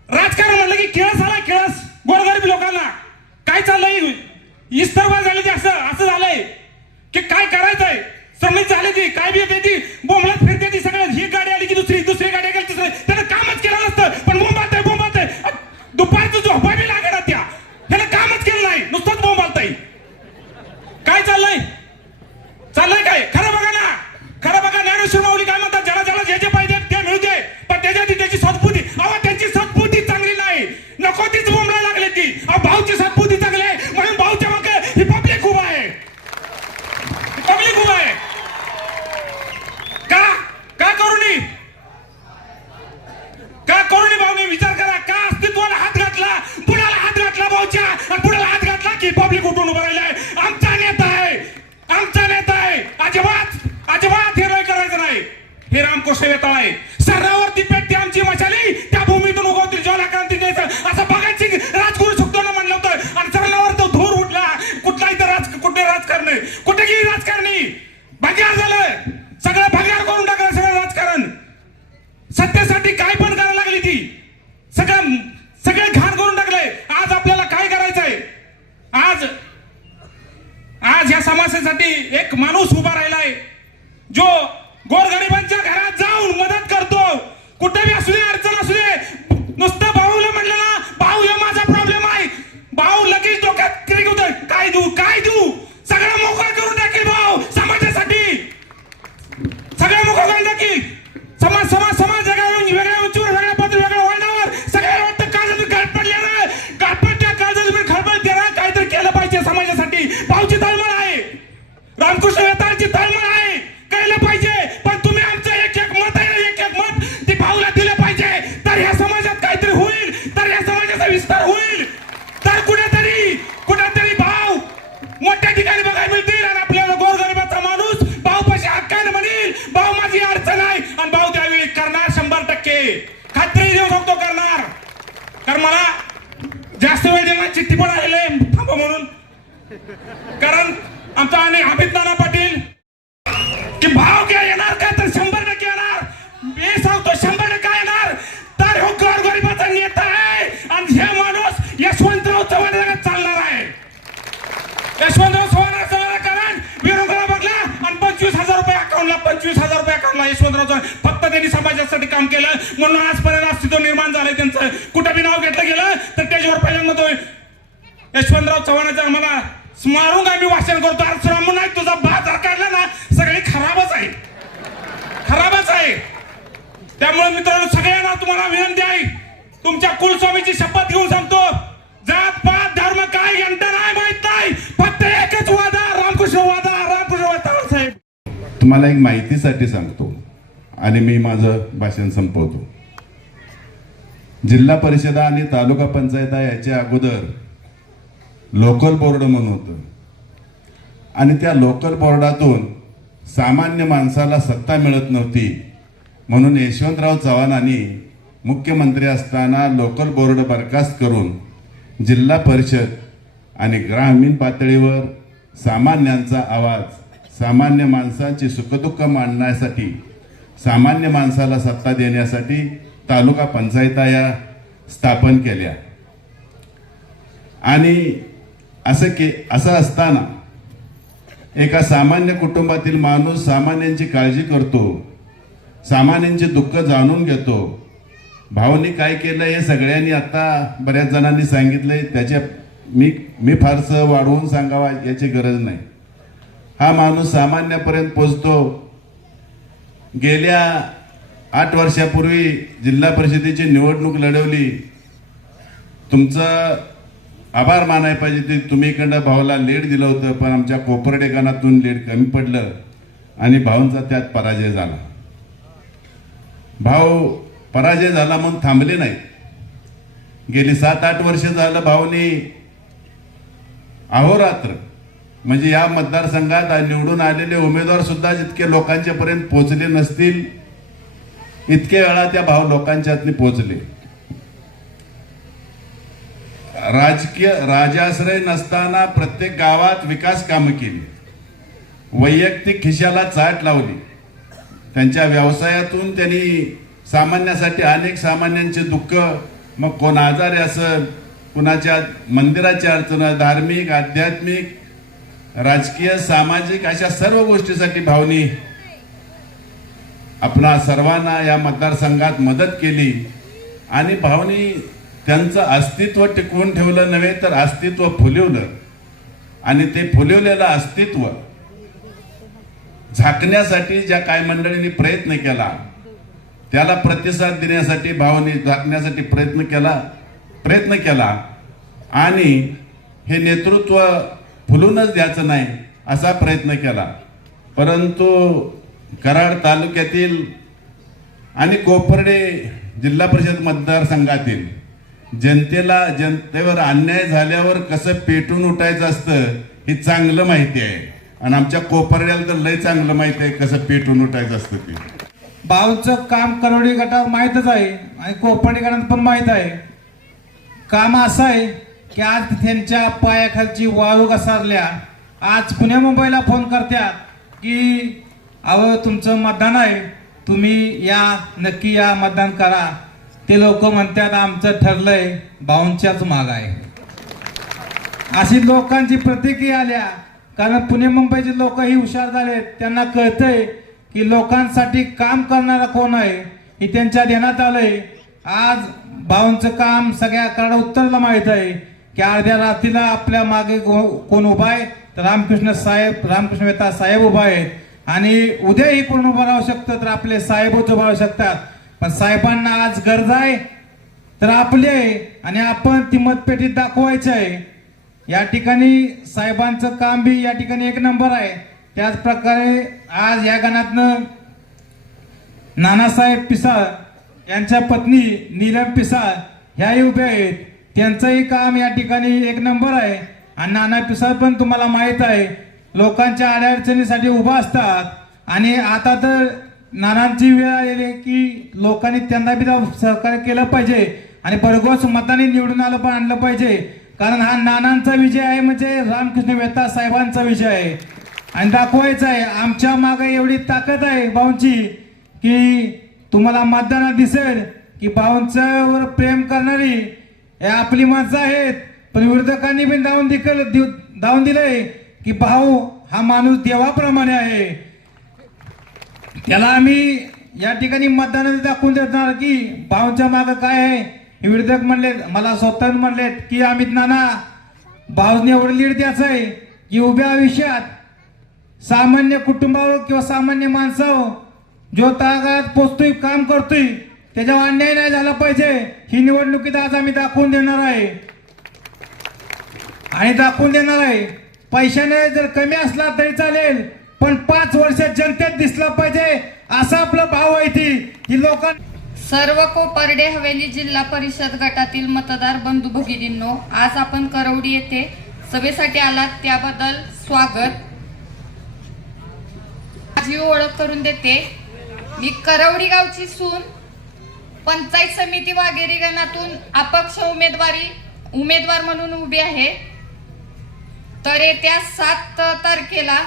राजकारण म्हणलं की किळस आलाय, किळस गोरगरीब लोकांना. काय चाललंय, इस्तरबाज झाली ती, असं झालंय की काय करायचंय, समित झाली ती, काय बी येते ती, बोंबलत फिरते ती. सगळं ही गाडी आली की दुसरी गाडी आली तिसरी, त्यानं कामच केलं नसतं, पण बोंबालतंय. दुपारचं झोपा बी लागेल त्या, त्यानं कामच केलं नाही, नुसतंच बोंबालतंय. काय चाललंय काय? खरं बघा ना, खरं बघा. ज्ञानेश्वर माऊली काय म्हणतात, ज्याला जे पाहिजे ते मिळू दे, पण त्याची सद्बुद्धी, त्यांची सद्बुद्धी चांगली नाही, नको तीच बोंबला लागली ती. भाऊची सद्बुद्धी चांगली आहे, म्हणून भाऊच्या मागे ही पब्लिक उभा आहे. का करूनी भाऊने विचार करा, का अस्तित्वाला हात घातला, पुण्याला हात घातला भाऊच्या, आणि पुण्याला हात घातला की पब्लिक उठून उभं राहिलाय. आमचा नेता आहे. अजिबात हे नाही करायचं नाही. हे रामकृष्ण वेताळ आहे. सरणावरती पेटते आमची मशाली, त्या भूमीतून उगवतील ज्वाला क्रांती द्यायचं, असं भगत सिंग राजगुरू शकतो ना म्हणलं होतं. आणि सरणावर तो धूर उठला. कुठे राजकारणी, कुठे गेली राजकारणी, भग्यार झालं सगळं, भग्यार करून टाकलं सगळं राजकारण. सत्तेसाठी काय पण करायला लागली ती, सगळे घाण करून टाकले. आज आपल्याला काय करायचंय, आज या समाजासाठी एक माणूस उभा राहिलाय, जो गोरगरिबांच्या घरात जाऊन मदत करतो. कुठे बी असू दे, अडचण असू दे, नुसतं भाऊला म्हणलं ना, भाऊ हे माझा प्रॉब्लेम आहे, भाऊ लगेच डोक्यात क्लिक होतोय, काय देऊ, सगळं मोकळं करून टाकेल भाऊ समाजासाठी, सगळं मोकळं करून टाकील. समाज वेगळ्या उंचीवर, वेगळ्या पद्धती, वेगळ्या वळणावर, सगळ्याला वाटतं काळजात गाठ पडल्यानं, त्या काळजात खळबळ देणार, काहीतरी केलं पाहिजे समाजासाठी. भाऊची तळमळ आहे, रामकृष्ण वेताळची तळमळ आहे, कळलं पाहिजे. पण तुम्ही आमचं एक मत आहे, एक मत ते भाऊला दिलं पाहिजे, तर ह्या समाजात काहीतरी होईल, तर या समाजाचा विस्तार होईल, तर कुठेतरी भाऊ मोठ्या ठिकाणी बघायला मिळतील. आणि आपल्याला गोरगरिबाचा माणूस भाऊपाशी हक्काने म्हणेल, भाऊ माझी अडचण आहे, आणि भाऊ त्यावेळी करणार 100%, खात्री देऊ शकतो करणार. कारण मला जास्त वेळ देणार, चिठ्ठी पण आलेले थांबा म्हणून. कारण आमचा अमित नाना पाटील की भाव घ्या येणार का, तर 100% येणार. मी सांगतो 100% येणार. तर हो गोरगरिबाचा नेता आहे, आणि हे माणूस यशवंतराव चव्हाण चालणार आहे. यशवंतराव चव्हाण कारण विरोधाला बघला आणि 25,000 रुपये यशवंतराव चव्हाण फक्त त्यांनी समाजासाठी काम केलं म्हणून आजपर्यंत अस्तित्व निर्माण झालंय त्यांचं. कुठं बी नाव घेतलं गेलं तर त्याच्यावर पहिल्यांदा तो यशवंतराव चव्हाणाचं आम्हाला स्मारून आम्ही वाचन करतो. आज श्रावण नाही तुझा बाजार काढला ना सगळी खराबच आहे, खराबच आहे. त्यामुळे मित्रांनो सगळ्यांना तुम्हाला विनंती आहे, तुमच्या कुलस्वामीची शपथ घेऊन सांगतो, जात पात धर्म काय घंटा नाही माहित नाही, फक्त एकच वादा रामकृष्ण वादा, रामकृष्ण वादा साहेब. तुम्हाला एक माहितीसाठी सांगतो आणि मी माझं भाषण संपवतो. जिल्हा परिषदा आणि तालुका पंचायता याच्या अगोदर लोकल बोर्ड म्हणून होतं आणि त्या लोकल बोर्डातून सामान्य माणसाला सत्ता मिळत नव्हती म्हणून यशवंतराव चव्हाणांनी मुख्यमंत्री असताना लोकल बोर्ड बरखास्त करून जिल्हा परिषद आणि ग्रामीण पातळीवर सामान्यांचा आवाज, सामान्य माणसाची सुखदुःख मांडण्यासाठी, सामान्य माणसाला सत्ता देण्यासाठी तालुका पंचायता या स्थापन केल्या. आणि असं असताना एका सामान्य कुटुंबातील माणूस सामान्यांची काळजी करतो, सामान्यांचे दुःख जाणून घेतो. भाऊनी काय केलं हे सगळ्यांनी आता बऱ्याच जणांनी सांगितलंय, त्याच्या मी फारसं वाढवून सांगावा याची गरज नाही. हा माणूस सामान्यापर्यंत पोचतो. गेल्या 8 वर्षापूर्वी जिल्हा परिषदेची निवडणूक लढवली. तुमचं आभार मानाय पाहिजे ते तुम्ही इकडं भाऊला लीड दिलं होतं, पण आमच्या कोपरडे गणातून लीड कमी पडलं आणि भाऊंचा त्यात पराजय झाला. भाऊ पराजय झाला म्हणून थांबले नाही. गेली 7-8 वर्ष झालं भाऊनी अहोरात्र म्हणजे या मतदारसंघात निवडून आलेले उमेदवार सुद्धा जितके लोकांच्या पर्यंत पोहोचले नसतील इतके वेळा त्या भाऊ लोकांच्यातनी पोहोचले. राजकीय राजाश्रय नसताना प्रत्येक गावात विकास कामं केली, वैयक्तिक खिशाला चाट लावली. त्यांच्या व्यवसायातून त्यांनी सामान्यासाठी अनेक सामान्यांचे दुःख, मग कोण आजारी असेल, कुणाच्या मंदिराची अडचण, धार्मिक, आध्यात्मिक, राजकीय, सामाजिक अशा सर्व गोष्टीसाठी भाऊनी आपणा सर्वांना या मतदारसंघात मदत केली. आणि भाऊनी त्यांचं अस्तित्व टिकवून ठेवलं नव्हे तर अस्तित्व फुलवलं. आणि ते फुलवलेलं अस्तित्व झाकण्यासाठी ज्या काही मंडळींनी प्रयत्न केला त्याला प्रतिसाद देण्यासाठी भाऊनी झाकण्यासाठी प्रयत्न केला आणि हे नेतृत्व फुलूनच द्यायचं नाही असा प्रयत्न केला. परंतु कराड तालुक्यातील आणि कोपर्डे जिल्हा परिषद मतदारसंघातील जनतेवर अन्याय झाल्यावर कसं पेटून उठायचं असतं हे चांगलं माहिती आहे. आणि आमच्या कोपर्ड्याला तर लय चांगलं माहिती आहे कसं पेटून उठायचं असतं ते. भाऊचं काम करोडी गटावर माहीतच आहे आणि कोपर्डी गटात पण माहीत आहे. काम असं आहे की आज त्यांच्या पायाखालची वाळू घसारल्या. आज पुणे मुंबईला फोन करत्या की अहो तुमचं मतदान आहे, तुम्ही या, नक्की या, मतदान करा. ते लोक म्हणतात आमचं ठरलंय, भाऊंच्याच माग आहे. अशी लोकांची प्रतिक्रिया आल्या. कारण पुणे मुंबईचे लोक ही हुशार झाले, त्यांना कळतंय की लोकांसाठी काम करणारा कोण आहे हे त्यांच्या ध्यानात आलंय. आज भाऊंचं काम सगळ्या उत्तरला माहित आहे की अर्ध्या रात्रीला आपल्या मागे कोण उभा आहे तर रामकृष्ण वेता साहेब उभा आहेत. आणि उद्याही कोण उभं राहू शकतं तर आपले साहेबच उभं राहू शकतात. पण साहेबांना आज गरज आहे तर आपली आहे आणि आपण ती मतपेटीत दाखवायचं आहे. या ठिकाणी साहेबांचं काम बी या ठिकाणी 1 नंबर आहे. त्याच प्रकारे आज या गणातनं नानासाहेब पिसाळ यांच्या पत्नी नीलम पिसाळ ह्याही उभ्या आहेत. त्यांचंही काम या ठिकाणी 1 नंबर आहे. आणि नाना पिसाळ पण तुम्हाला माहित आहे लोकांच्या अडचणीसाठी उभा असतात. आणि आता तर नानांची वेळ आलेली आहे की लोकांनी त्यांना बी सहकार्य केलं पाहिजे आणि भरघोस मताने निवडून आणलं पाहिजे. कारण हा नानांचा विजय आहे म्हणजे रामकृष्ण वेता साहेबांचा विजय आहे. आणि दाखवायचं आहे आमच्या मागे एवढी ताकद आहे भाऊंची की तुम्हाला मतदानात दिसेल की भाऊंच्यावर प्रेम करणारी हे आपली माणसं आहेत. पण विरोधकांनी पण दावून दिलंय की भाऊ हा माणूस देवाप्रमाणे आहे, त्याला आम्ही या ठिकाणी मतदानाने दाखवून देणार की भाऊंच्या मागं काय आहे. हे विरोधक म्हणले, मला स्वतः म्हणलेत की अमित नाना भाऊने एवढं लीड द्यायचं आहे की उभ्या आयुष्यात सामान्य कुटुंबावर किंवा सामान्य माणसावर जो तळागाळात पोचतोय, काम करतोय, त्याच्यावर अन्याय नाही झाला पाहिजे. ही निवडणुकीत आज आम्ही दाखवून देणार आहे आणि दाखवून देणार आहे. पैशाने जर कमी असला तरी चालेल, पण 5 वर्षात जनतेत दिसला पाहिजे असा आपला भाव आहे. ती लोकांना सर्व कोपर्डे हवेली जिल्हा परिषद गटातील मतदार बंधू भगिनींनो, आज आपण करवडी येथे सभेसाठी आलात त्याबद्दल स्वागत. माझी ओळख करून देते. मी करवडी गावची सून, पंचायत समिती वाघेरी गणातून अपक्ष उमेदवार म्हणून उभी आहे. तर येत्या 7 तारखेला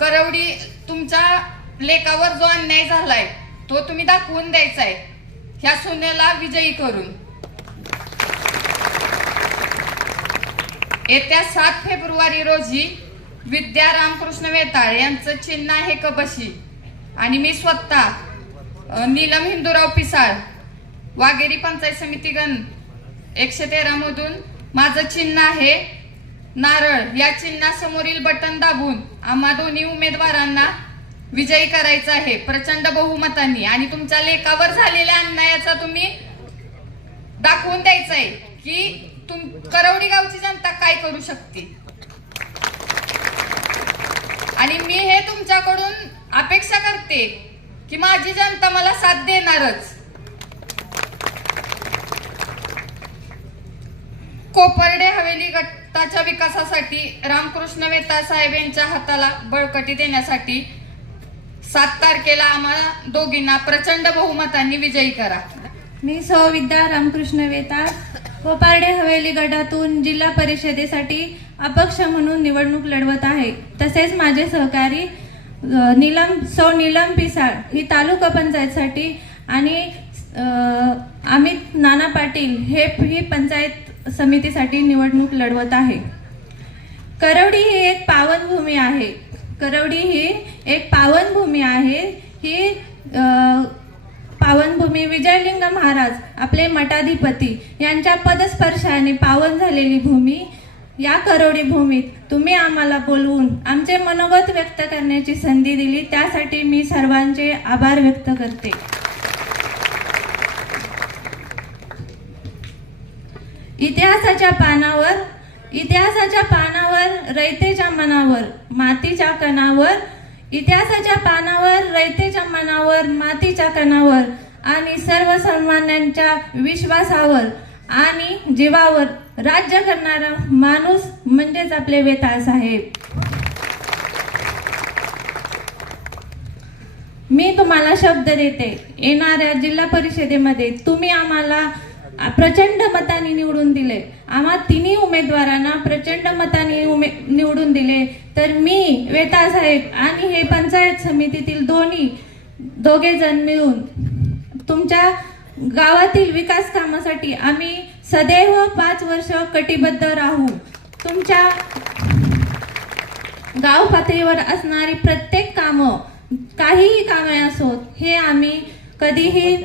करवडी तुमच्या लेकावर जो अन्याय झालाय तो तुम्ही दाखवून द्यायचा आहे, ह्या सुनेला विजयी करून. येत्या 7 फेब्रुवारी रोजी विद्या रामकृष्ण वेताळ यांचं चिन्ह आहे कबशी आणि मी स्वतः नीलम हिंदूराव पिसाळ वाघेरी पंचायत समिती गण 113 मधून माझं चिन्ह आहे नारळ. या चिन्हासमोरील बटन दाबून आम्हा दोन्ही उमेदवारांना विजयी करायचं आहे प्रचंड बहुमतांनी. आणि तुमच्या लेकावर झालेल्या अन्यायाचा तुम्ही दाखवून द्यायचं आहे की करवडी गावची जनता काय करू शकते. आणि मी हे तुमच्याकडून अपेक्षा करते की माझी जनता मला साथ देणारच. कोपर्डे हवेली गटाच्या विकासासाठी रामकृष्ण वेताळ साहेब यांच्या हाताला बळकटी देण्यासाठी 7 तारखेला आम्हाला दोघींना प्रचंड बहुमतांनी विजयी करा. मी सौ विद्या रामकृष्ण वेताळ कोपर्डे हवेली गटातून जिल्हा परिषदेसाठी अपक्ष म्हणून निवडणूक लढवत आहे. तसेच माझे सहकारी सौ नीलम पिसाळ ही तालुका पंचायतसाठी आणि अमित नाना पाटील ही पंचायत समितीसाठी निवडणूक लढवत आहे. करवडी ही एक पावनभूमी आहे. करवडी ही एक पावनभूमी आहे. ही पावनभूमी विजयलिंग महाराज आपले मठाधिपती यांच्या पदस्पर्शाने पावन झालेली भूमी. या करवडी भूमीत तुम्ही आम्हाला बोलवून आमचे मनोगत व्यक्त करण्याची संधी दिली, त्यासाठी मी सर्वांचे आभार व्यक्त करते. इतिहासाच्या पानावर रयतेच्या मनावर मातीच्या कणावर, इतिहासाच्या पानावर रयतेच्या मनावर मातीच्या कणावर आणि सर्वसामान्यांच्या विश्वासावर आणि जीवावर राज्य करणारा माणूस म्हणजेच आपले वेताळ साहेब. मी तुम्हाला शब्द देते, येणाऱ्या जिल्हा परिषदेमध्ये तुम्ही आम्हाला प्रचंड मतांनी निवडून दिले, आम्हा तिन्ही उमेदवारांना प्रचंड मतांनी निवडून दिले, तर मी वेताळ साहेब आणि हे पंचायत समितीतील दोघे जण मिळून तुमच्या गावातील विकास कामासाठी आम्ही सदैव 5 वर्ष कटिबद्ध राहू. तुमच्या गाव पातळीवर असणारी प्रत्येक कामं, काहीही कामे असोत, हे आम्ही कधीही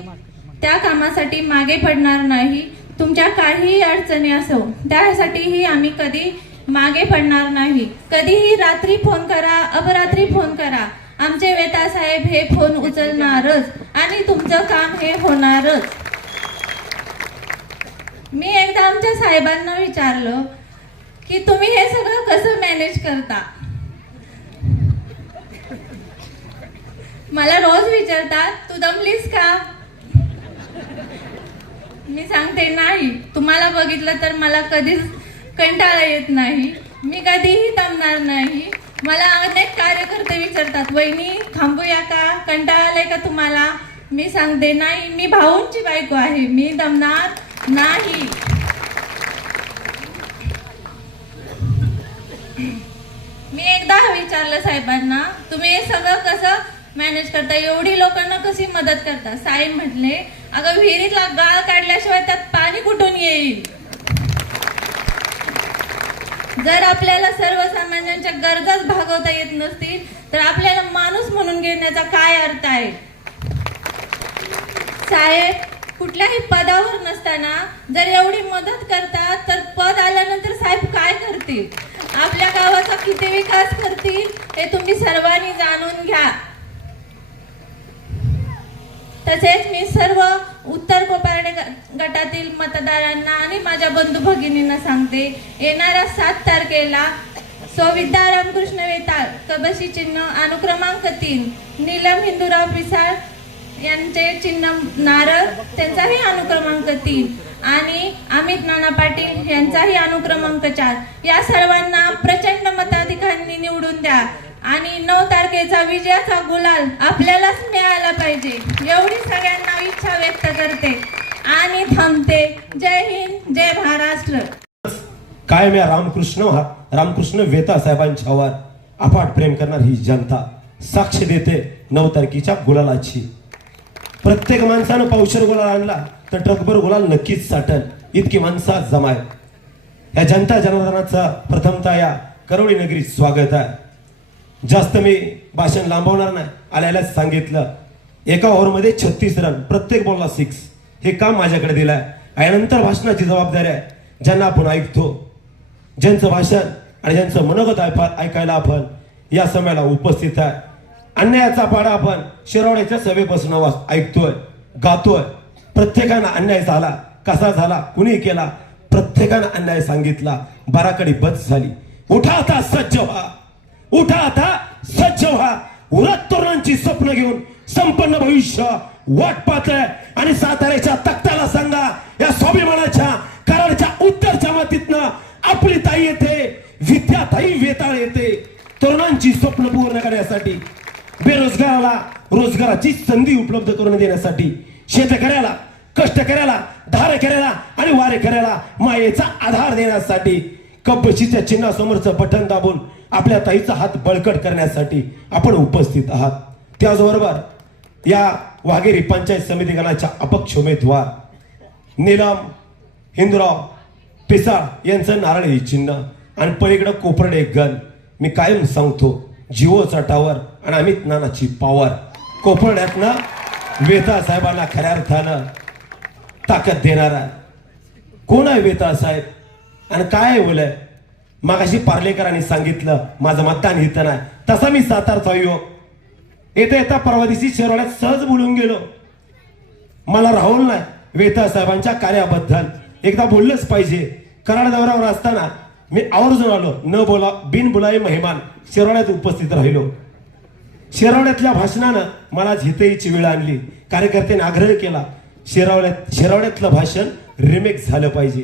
त्या कामासाठी मागे पडणार नाही. तुमच्या काहीही अडचणी असो त्यासाठीही आम्ही कधी मागे पडणार नाही. कधीही रात्री फोन करा, अपरात्री फोन करा, आमचे वेताळ साहेब हे फोन उचलणारच आणि तुमचं काम हे होणारच. मी एकदा आमच्या साहेबांना विचारलं की तुम्ही हे सगळं कसं मॅनेज करता. मला रोज विचारतात, तू दमलीस का? मी सांगते नाही, तुम्हाला बघितलं तर मला कधीच कंटाळा येत नाही, मी कधीही दमणार नाही. मला अनेक कार्यकर्ते विचारतात, वहिनी थांबूया का, कंटाळा आलाय का तुम्हाला? मी सांगते नाही, मी भाऊंची बायको आहे, मी दमणार नाही. मी एकदा विचारलं साहेबांना, तुम्ही हे सगळं कसं मॅनेज करता, एवढी लोकांना कशी मदत करता? साहेब म्हटले, अगं विहिरीतला गाळ काढल्याशिवाय त्यात पाणी कुठून येईल? जर आपल्याला सर्वसामान्यांच्या गरजाच भागवता येत नसतील तर आपल्याला माणूस म्हणून घेण्याचा काय अर्थ आहे? साहेब कुठल्याही पदावर नसताना जर एवढी मदत करतात तर पद आल्यानंतर साहेब काय करतील, आपल्या गावाचा किती विकास करतील हे तुम्ही सर्वांनी जाणून घ्या. तसेच मी सर्व उत्तर कोपर्डे गटातील मतदारांना आणि माझ्या बंधू भगिनींना सांगते, येणाऱ्या 7 तारखेला विद्या रामकृष्ण वेताळ कबशी चिन्ह अनुक्रमांक 3, नीलम हिंदूराव पिसाळ यांचे चिन्ह नारळ त्यांचाही अनुक्रमांक 3 आणि अमित नाना पाटील यांचाही अनुक्रमांक 4 या सर्वांना प्रचंड मताधिकांनी निवडून द्या आणि 9 तारखेचा विजयाचा गुलाल आपल्यालाच मिळाला पाहिजे एवढी सगळ्यांना इच्छा व्यक्त करते आणि थांबते. जय हिंद, जय महाराष्ट्र. कायम या रामकृष्ण वेता साहेबांच्यावर अफाट प्रेम करणारी ही जनता साक्ष देते 9 तारखेच्या गुलालाची. प्रत्येक माणसानं पावशेर गुलाल आणला तर ट्रकभर गुलाल नक्कीच साठल, इतकी माणसं जमाय. या जनता जनार्दनाचा प्रथमतः या करवळी नगरीत स्वागत आहे. जास्त मी भाषण लांबवणार नाही, आल्यालाच सांगितलं. एका ओव्हरमध्ये 36 रन, प्रत्येक बॉलला 6. हे काम माझ्याकडे दिलं आहे. यानंतर भाषणाची जबाबदारी आहे. ज्यांना आपण ऐकतो, ज्यांचं भाषण आणि ज्यांचं मनोगत ऐकायला आपण या समयाला उपस्थित आहे. अन्यायाचा पाडा आपण शिरवड्याच्या सभेपासून ऐकतोय, गातोय. प्रत्येकानं अन्याय झाला, कसा झाला, कुणी केला, प्रत्येकानं अन्याय सांगितला. बाराकडे बस झाली. उठा आता सज्ज व्हा, उठा आता सज्ज व्हा. उरत तरुणांची स्वप्न घेऊन संपन्न भविष्य वाट पाहत आहे. आणि साताऱ्याच्या तख्ताला सांगा, या स्वाभिमानाच्या कराडच्या उत्तरच्या मातीतनं आपली ताई येते, विद्याताई वेताळ येते. तरुणांची स्वप्न पूर्ण करण्यासाठी, बेरोजगाराला रोजगाराची संधी उपलब्ध करून देण्यासाठी, शेतकऱ्याला, कष्टकऱ्याला, धारेकऱ्याला आणि वारेकऱ्याला मायेचा आधार देण्यासाठी, कबशीच्या चिन्हासमोरचं बटन दाबून आपल्या ताईचा हात बळकट करण्यासाठी आपण उपस्थित आहात. त्याचबरोबर या वाघेरी पंचायत समिती गणाच्या अपक्ष उमेदवार नीलम हिंदूराव पिसाळ यांचं नारळी चिन्ह आणि पलीकडे कोपर्डे गण. मी कायम सांगतो, जिओचा टावर आणि अमित नानाची पॉवर. कोपर्ड्यातनं वेताळ साहेबांना खऱ्या अर्थानं ताकद देणारा कोण आहे वेताळ साहेब आणि काय बोलय. मागाशी पार्लेकरांनी सांगितलं माझं मतदान इथं नाही, तसा मी सातारचा युवक येता येता परवा दिवशी शिरोड्यात सहज बोलून गेलो. मला राहुल नाही वेताळ साहेबांच्या कार्याबद्दल एकदा बोललंच पाहिजे. कराड दौऱ्यावर असताना मी आवर्जून आलो, न बोला बिन बोलाय मेहमान शिरोड्यात उपस्थित राहिलो. शिरोड्यातल्या भाषणानं मला जितेची वेळ आणली. कार्यकर्त्यांनी आग्रह केला, शिरोड्यातलं भाषण रिमेक झालं पाहिजे.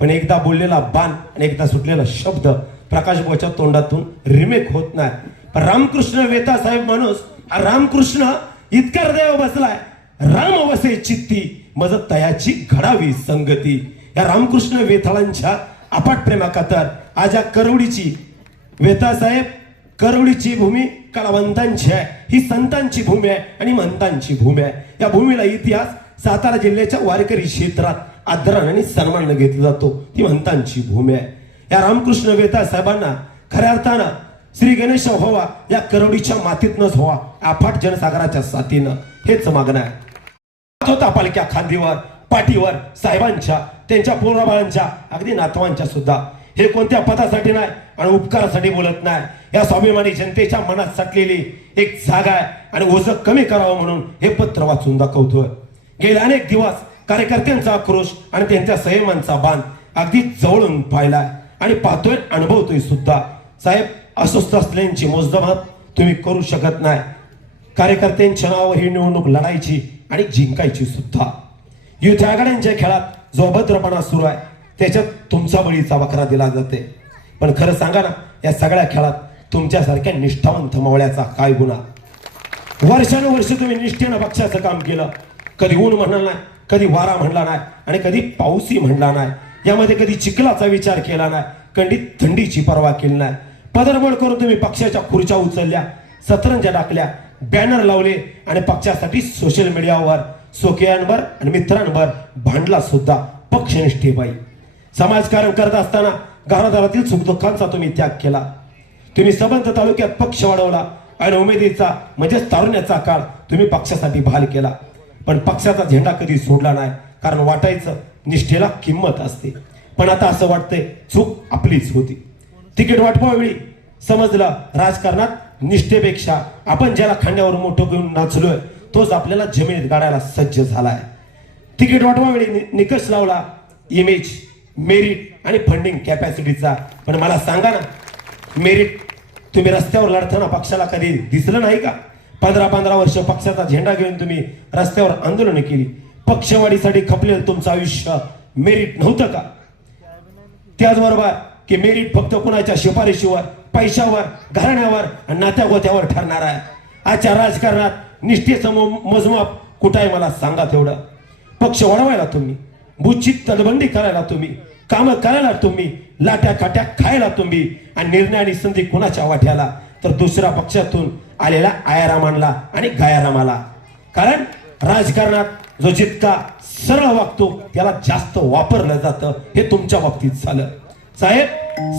पण एकदा बोललेला बाण आणि एकदा सुटलेला शब्द प्रकाश भाऊच्या तोंडातून रिमेक होत नाही. पण रामकृष्ण वेताळ साहेब माणूस, रामकृष्ण इतका हृदय बसलाय, राम वसे चित्ती मज तयाची घडावी संगती. या रामकृष्ण वेताळांच्या अफाट प्रेमाखातर आज या करवडीची, वेताळ साहेब करवडीची भूमी कलावंतांची आहे, ही संतांची भूमी आहे आणि महंतांची भूमी आहे. या भूमीला इतिहास सातारा जिल्ह्याच्या वारकरी क्षेत्रात आदराने सन्मान घेतला जातो, ती महंतांची भूमी आहे. या रामकृष्ण वेताळ साहेबांना खऱ्या अर्थानं श्री गणेश व्हावा, या करवडीच्या मातीतनच व्हावा, अफाट जनसागराच्या साथीनं, हेच मागणं आहे. होता पालख्या खांदीवर, पाठीवर साहेबांच्या, त्यांच्या पोराबाळांच्या, अगदी नातवांच्या सुद्धा. हे कोणत्या पदासाठी नाही आणि उपकारासाठी बोलत नाही. या स्वाभिमानी जनतेच्या मनात साठलेली एक जागा आहे आणि ओझं कमी करावं म्हणून हे पत्र वाचून दाखवतोय. गेले अनेक दिवस कार्यकर्त्यांचा आक्रोश आणि त्यांच्या संयमांचा बांध अगदी जवळून पाहिलाय आणि पाहतोय, अनुभवतोय सुद्धा. साहेब, अस्वस्थ असलेल्यांची मोजदाद तुम्ही करू शकत नाही. कार्यकर्त्यांच्या नावावर ही निवडणूक लढायची आणि जिंकायची सुद्धा. युथ आघाड्यांच्या खेळात जो अभद्रपणा सुरू आहे त्याच्यात तुमचा बळीचा वखरा दिला जाते. पण खरं सांगा ना, या सगळ्या खेळात तुमच्यासारख्या निष्ठावंत मावळ्याचा काय गुन्हा. वर्षानुवर्ष तुम्ही निष्ठेनं पक्षाचं काम केलं. कधी ऊन म्हणला नाही, कधी वारा म्हणला नाही आणि कधी पाऊसही म्हणला नाही. यामध्ये कधी चिखलाचा विचार केला नाही, कधी थंडीची पर्वा केली नाही. पदरमळ करून तुम्ही पक्षाच्या खुर्च्या उचलल्या, सतरंजा टाकल्या, बॅनर लावले आणि पक्षासाठी सोशल मीडियावर सोकियांवर आणि मित्रांवर भांडला सुद्धा. पक्षनिष्ठेबाई समाजकारण करत असताना घरादारातील सुखदुःखांचा तुम्ही त्याग केला. तुम्ही सबंध तालुक्यात पक्ष वाढवला आणि उमेदीचा म्हणजेच तारुण्याचा काळ तुम्ही पक्षासाठी बहाल केला. पण पक्षाचा झेंडा कधी सोडला नाही, कारण वाटायचं निष्ठेला किंमत असते. पण आता असं वाटतंय चूक आपलीच होती. तिकीट वाटपावेळी समजलं राजकारणात निष्ठेपेक्षा आपण ज्याला खांद्यावर मोठं घेऊन नाचलोय तोच आपल्याला जमिनीत गाडायला सज्ज झालाय. तिकीट वाटपावेळी निकष लावला इमेज, मेरिट आणि फंडिंग कॅपॅसिटीचा. पण मला सांगा ना, मेरिट तुम्ही रस्त्यावर लढताना पक्षाला कधी दिसलं नाही का? 15-15 वर्ष पक्षाचा झेंडा घेऊन तुम्ही रस्त्यावर आंदोलन केली. पक्षवाढीसाठी खपलेलं तुमचं आयुष्य मेरिट नव्हतं का? त्याचबरोबर की मेरिट फक्त कुणाच्या शिफारशीवर, पैशावर, घराण्यावर आणि नात्यागोत्यावर ठरणार आहे. आजच्या राजकारणात निष्ठेचं मोजमाप कुठं आहे मला सांगा तेवढं. पक्ष वाढवायला तुम्ही, बुच्ची तडबंदी करायला तुम्ही, कामं करायला तुम्ही, लाट्या काट्या खायला तुम्ही, आणि निर्णय आणि संधी कुणाच्या वाट्याला? तर दुसऱ्या पक्षातून आलेला आयारामांना आणि गायारामाला. कारण राजकारणात जो जितका सरळ वागतो त्याला जास्त वापरलं जातं. हे तुमच्या बाबतीत झालं साहेब.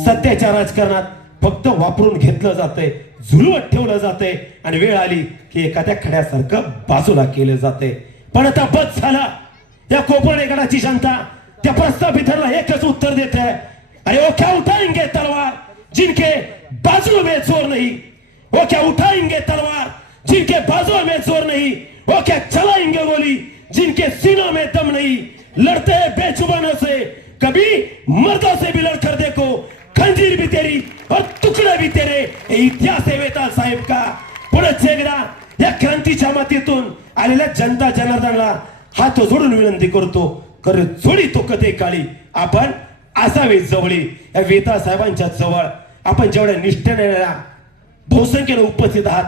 सध्याच्या राजकारणात फक्त वापरून घेतलं जातंय, झुलवत ठेवलं जातंय आणि वेळ आली की एखाद्या खड्यासारखं बाजूला केलं जातंय. पण आता बस झाला. या कोपर्डे गडाची जनता त्या प्रस्तापितांना एकच उत्तर देत आहे, अरे वो क्या उठाएंगे तलवार जिनके बाजू में जोर नहीं, वो क्या उठाएंगे तलवार जिनके बाजू में जोर नहीं, वो क्या चलाएंगे गोली जिनके सीनों में दम नहीं. लड़ते हैं बेजुबानों से, कभी मर्दों से भी लड़कर देखो, खंजीर भी तेरी और तुकडे भी तेरे. इतिहास आहे वेताळ साहेब का. पुढे एकदा या क्रांतीच्या मातीतून आलेल्या जनता जनार्दनाला हात जोडून विनंती करतो, कर जोडी तो कथे काळी आपण असावे जवळी. या वेताळ साहेबांच्या जवळ आपण जेवढ्या निष्ठेने बहुसंख्येने उपस्थित आहात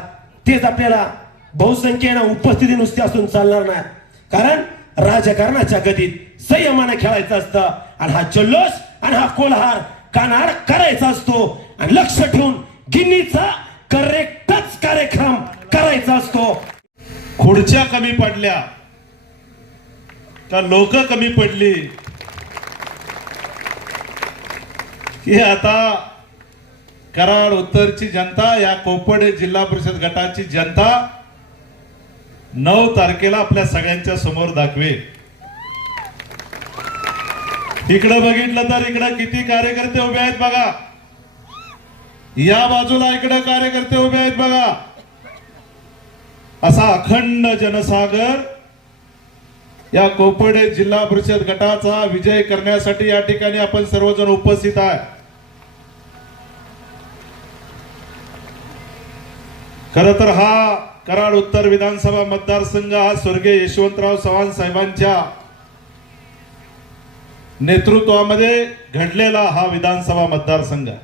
तेच आपल्याला बहुसंख्येने उपस्थिती नुसती असून चालणार नाही. कारण राजकारणाच्या गतीत संयमाने खेळायचं असतं आणि हा जल्लोष आणि हा कोल्हार कानाड करायचा असतो आणि लक्ष ठेवून गिन्नीचा करेक्टच कार्यक्रम करायचा असतो. खुर्च्या कमी पडल्या का लोक कमी पडली की आता कराड उत्तरची जनता, या कोपर्डे जिल्हा परिषद गटाची जनता 9 तारखेला आपल्या सगळ्यांच्या समोर दाखवेल. इकडे बघितलं तर इकडे किती कार्यकर्ते उभे आहेत बघा, या बाजूला इकडे कार्यकर्ते उभे आहेत बघा. असा अखंड जनसागर या कोपर्डे जिल्हा परिषद गटाचा विजय करण्यासाठी या ठिकाणी आपण सर्वजण उपस्थित आहे. खर तर हा कराड उत्तर विधानसभा मतदारसंघ हा स्वर्गीय यशवंतराव चव्हाण साहेबांच्या नेतृत्वामध्ये घडलेला हा विधानसभा मतदारसंघ आहे.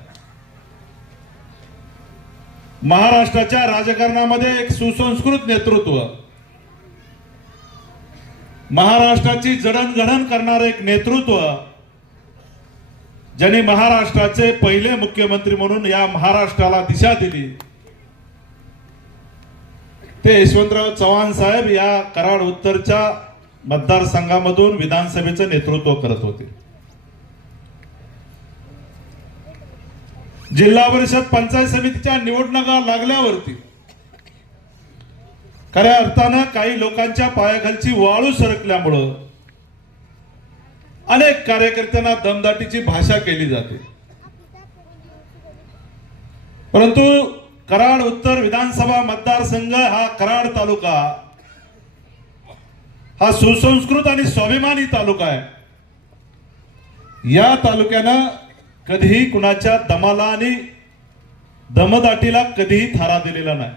महाराष्ट्राच्या राजकारणामध्ये एक सुसंस्कृत नेतृत्व, महाराष्ट्राची जडणघडण करणारे एक नेतृत्व, ज्यांनी महाराष्ट्राचे पहिले मुख्यमंत्री म्हणून या महाराष्ट्राला दिशा दिली, ते यशवंतराव चव्हाण साहेब या कराड उत्तरच्या मतदारसंघामधून विधानसभेचं नेतृत्व करत होते. जिल्हा परिषद पंचायत समितीच्या निवडणुका लागल्यावरती खऱ्या अर्थानं काही लोकांच्या पायाखालची वाळू सरकल्यामुळं अनेक कार्यकर्त्यांना दमदाटीची भाषा केली जाते. परंतु कराड उत्तर विधानसभा मतदारसंघ हा कराड तालुका हा सुसंस्कृत आणि स्वाभिमानी तालुका आहे. या तालुक्यानं कधीही कुणाच्या दमाला आणि दमदाटीला कधीही थारा दिलेला नाही.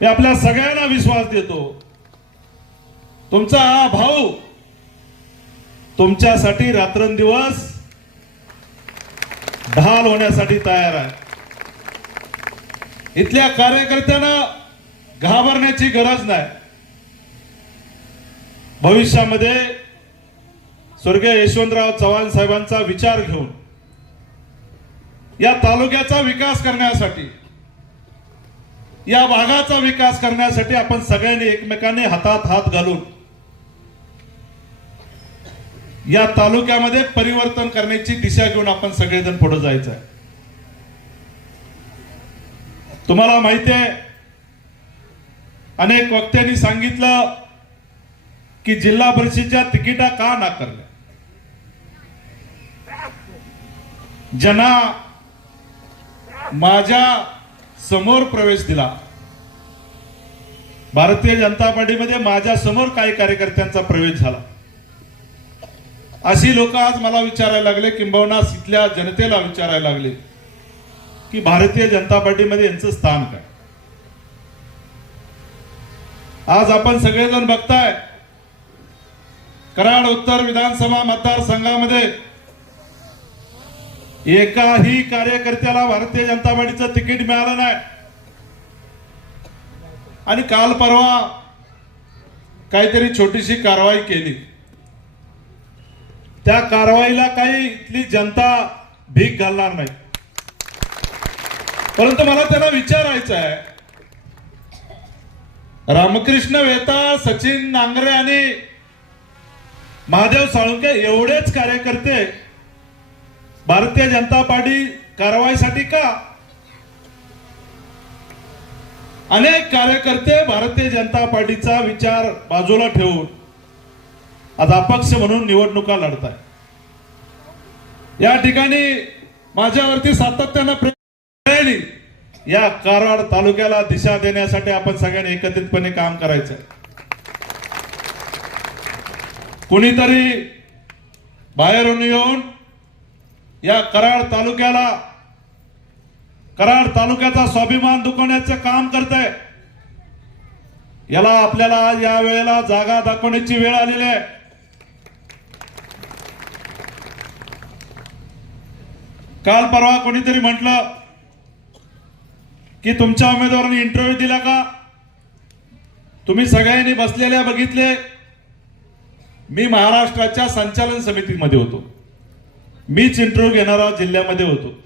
मी आपल्या सगळ्यांना विश्वास देतो, तुमचा हा भाऊ तुमच्यासाठी रात्रंदिवस ढाल होण्यासाठी तयार आहे. इथल्या कार्यकर्त्यांना घाबरण्याची गरज नाही. भविष्यामध्ये स्वर्गीय यशवंतराव चव्हाण साहेबांचा विचार घेऊन या तालुक्याचा विकास करण्यासाठी, या भागाचा विकास करण्यासाठी आपण सगळ्यांनी एकमेकांनी हातात हात घालून या तालुक्यामध्ये परिवर्तन करण्याची दिशा घेऊन आपण सगळेजण पुढे जायचं आहे. तुम्हाला माहिती आहे अनेक वक्त्यांनी सांगितलं की जिल्हा परिषदेच्या तिकिटा का नाकारल्या. ज्यांना माझ्या समोर प्रवेश दिला, भारतीय जनता पार्टीमध्ये माझ्या समोर काही कार्यकर्त्यांचा प्रवेश झाला, अशी लोक आज मला विचारायला लागले, किंबहुना इथल्या जनतेला विचारायला लागले की भारतीय जनता पार्टीमध्ये यांचं स्थान काय. आज आपण सगळेजण बघताय, कराड उत्तर विधानसभा मतदारसंघामध्ये एकाही कार्यकर्त्याला भारतीय जनता पार्टीचं तिकीट मिळालं नाही. आणि काल परवा काहीतरी छोटीशी कारवाई केली. त्या कारवाईला काही इथली जनता भीक घालणार नाही. परंतु मला त्यांना विचारायचं आहे, रामकृष्ण वेता, सचिन नांगरे आणि महादेव साळुंके एवढेच कार्यकर्ते भारतीय जनता पार्टी कारवाईसाठी का? अनेक कार्यकर्ते भारतीय जनता पार्टीचा विचार बाजूला ठेवून आज अपक्ष म्हणून निवडणुका लढताय. या ठिकाणी माझ्यावरती सातत्यानं प्रेरणा या कराड तालुक्याला दिशा देण्यासाठी आपण सगळ्यांनी एकत्रितपणे काम करायचं. कोणीतरी बाहेरून येऊन या कराड तालुक्याचा स्वाभिमान दुखवण्याचं काम करतंय. याला आपल्याला आज या वेळेला जागा दाखवण्याची वेळ आलेली आहे. काल परवा कोणीतरी म्हटलं की तुमच्या उमेदवारांनी इंटरव्ह्यू दिला का? तुम्ही सगळ्यांनी बसलेल्या बघितले. मी महाराष्ट्राच्या संचालन समितीमध्ये होतो, मीच इंटरव्ह्यू घेणारा जिल्ह्यामध्ये होतो.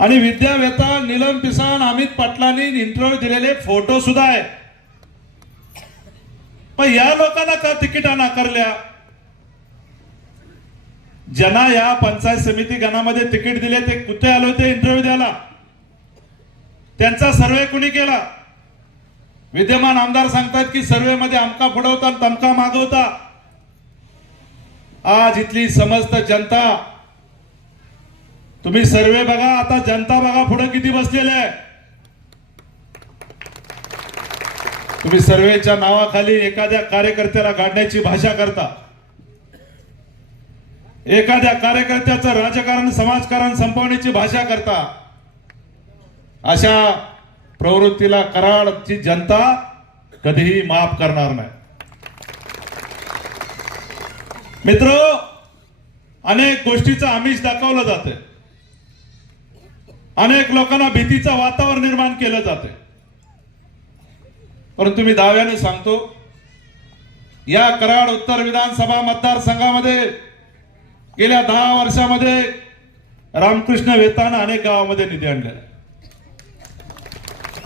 आणि विद्या वेता, नीलम पिसाण, अमित पाटलांनी इंटरव्ह्यू दिलेले फोटो सुद्धा आहे. पण या लोकांना का तिकिटा नाकारल्या? ज्यांना या पंचायत समिती गणामध्ये तिकीट दिले ते कुठे आले होते इंटरव्ह्यू द्यायला? त्यांचा सर्वे कुणी केला? विद्यमान आमदार सांगतात की सर्वे मध्ये आमका पुढवता तमका मागवता. आज इथली समस्त जनता, तुम्ही सर्वे बघा, आता जनता बघा पुढे किती बसलेले आहे. तुम्ही सर्वेच्या नावाखाली एखाद्या कार्यकर्त्याला गाडण्याची भाषा करता, एखाद्या कार्यकर्त्याचं राजकारण समाजकारण संपवण्याची भाषा करता. अशा प्रवृत्तीला कराडची जनता कधीही माफ करणार नाही. मित्र, अनेक गोष्टीचं आमिष दाखवलं जाते, अनेक लोकांना भीतीचं वातावरण निर्माण केलं जाते. परंतु मी दाव्याने सांगतो, या कराड उत्तर विधानसभा मतदारसंघामध्ये गेल्या 10 वर्षामध्ये रामकृष्ण वेतानं अनेक गावामध्ये निधी आणलेला आहे.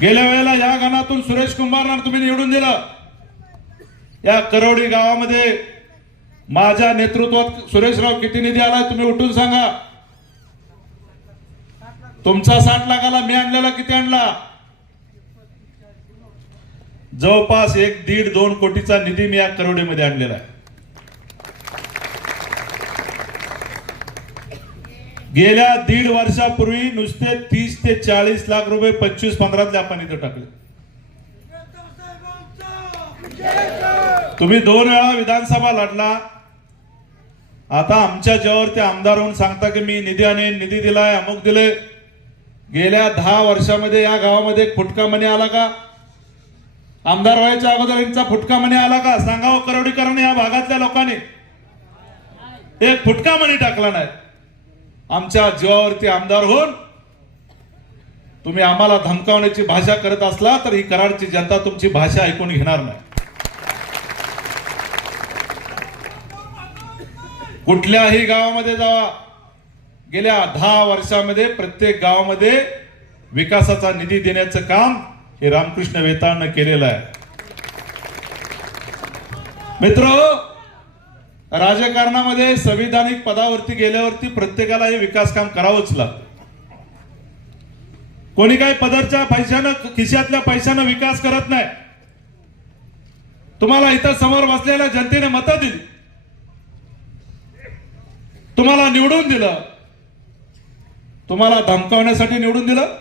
गेल्या वेळेला या गणातून सुरेश कुंभारला तुम्ही निवडून दिलं. या करवडी गावामध्ये माझ्या नेतृत्वात सुरेशराव किती निधी आला तुम्ही उठून सांगा. तुमचा 60 लाखाला, मी आणलेला किती आणला? जवळपास 1-1.5-2 कोटीचा निधी मी या करवडीमध्ये आणलेला आहे. गेल्या 1.5 वर्षापूर्वी नुसते 30 ते 40 लाख रुपये 25-15 आपण इथं टाकले. तुम्ही 2 वेळा विधानसभा लढला. आता आमच्या जेव्हावर ते आमदार होऊन सांगता की मी निधी आणि निधी दिलाय, अमुक दिले. गेल्या 10 वर्षामध्ये या गावामध्ये एक फुटका मणी आला का? आमदार व्हायच्या अगोदर यांचा फुटका मणी आला का? सांगावं करवडीकरांनी, या भागातल्या लोकांनी एक फुटका मणी टाकला नाही. आमच्या जीवावरती आमदार होऊन तुम्ही आम्हाला धमकावण्याची भाषा करत असला तर ही कराडची जनता तुमची भाषा ऐकून घेणार नाही. कुठल्याही गावामध्ये जावा, गेल्या 10 वर्षामध्ये प्रत्येक गावामध्ये विकासाचा निधी देण्याचं काम हे रामकृष्ण वेताळनं केलेलं आहे. मित्र, राजकारणामध्ये संविधानिक पदावरती गेल्यावरती प्रत्येकाला हे विकास काम करावंच लागतं. कोणी काही पदरच्या पैशानं खिशातल्या पैशानं विकास करत नाही. तुम्हाला इथं समोर बसलेल्या जनतेने मतं दिली, तुम्हाला निवडून दिलं, तुम्हाला धमकावण्यासाठी निवडून दिलं,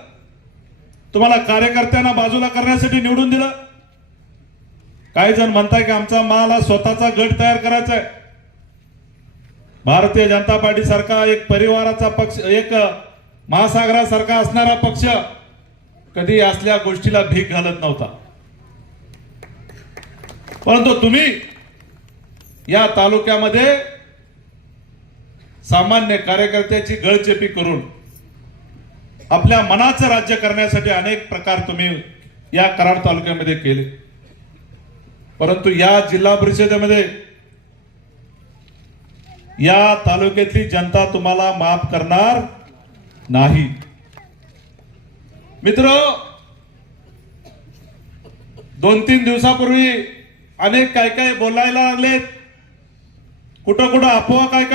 तुम्हाला कार्यकर्त्यांना बाजूला करण्यासाठी निवडून दिलं. काही जण म्हणताय की आमचा माल हा स्वतःचा गट तयार करायचा आहे. भारतीय जनता पार्टी सारखा एक परिवाराचा पक्ष, एक महासागरासारखा असणारा पक्ष कधी असल्या गोष्टीला भीक घालत नव्हता. परंतु तुम्ही या तालुक्यामध्ये सामान्य कार्यकर्त्याची गळचेपी करून आपल्या मनाचं राज्य करण्यासाठी अनेक प्रकार तुम्ही या कराड तालुक्यामध्ये केले. परंतु या जिल्हा परिषदेमध्ये या तालुक्यातली जनता तुम्हाला माफ करणार नाही. मित्र, 2-3 दिवसापूर्वी अनेक काय बोलायला लागलेत, कुठं कुठं अफवा काय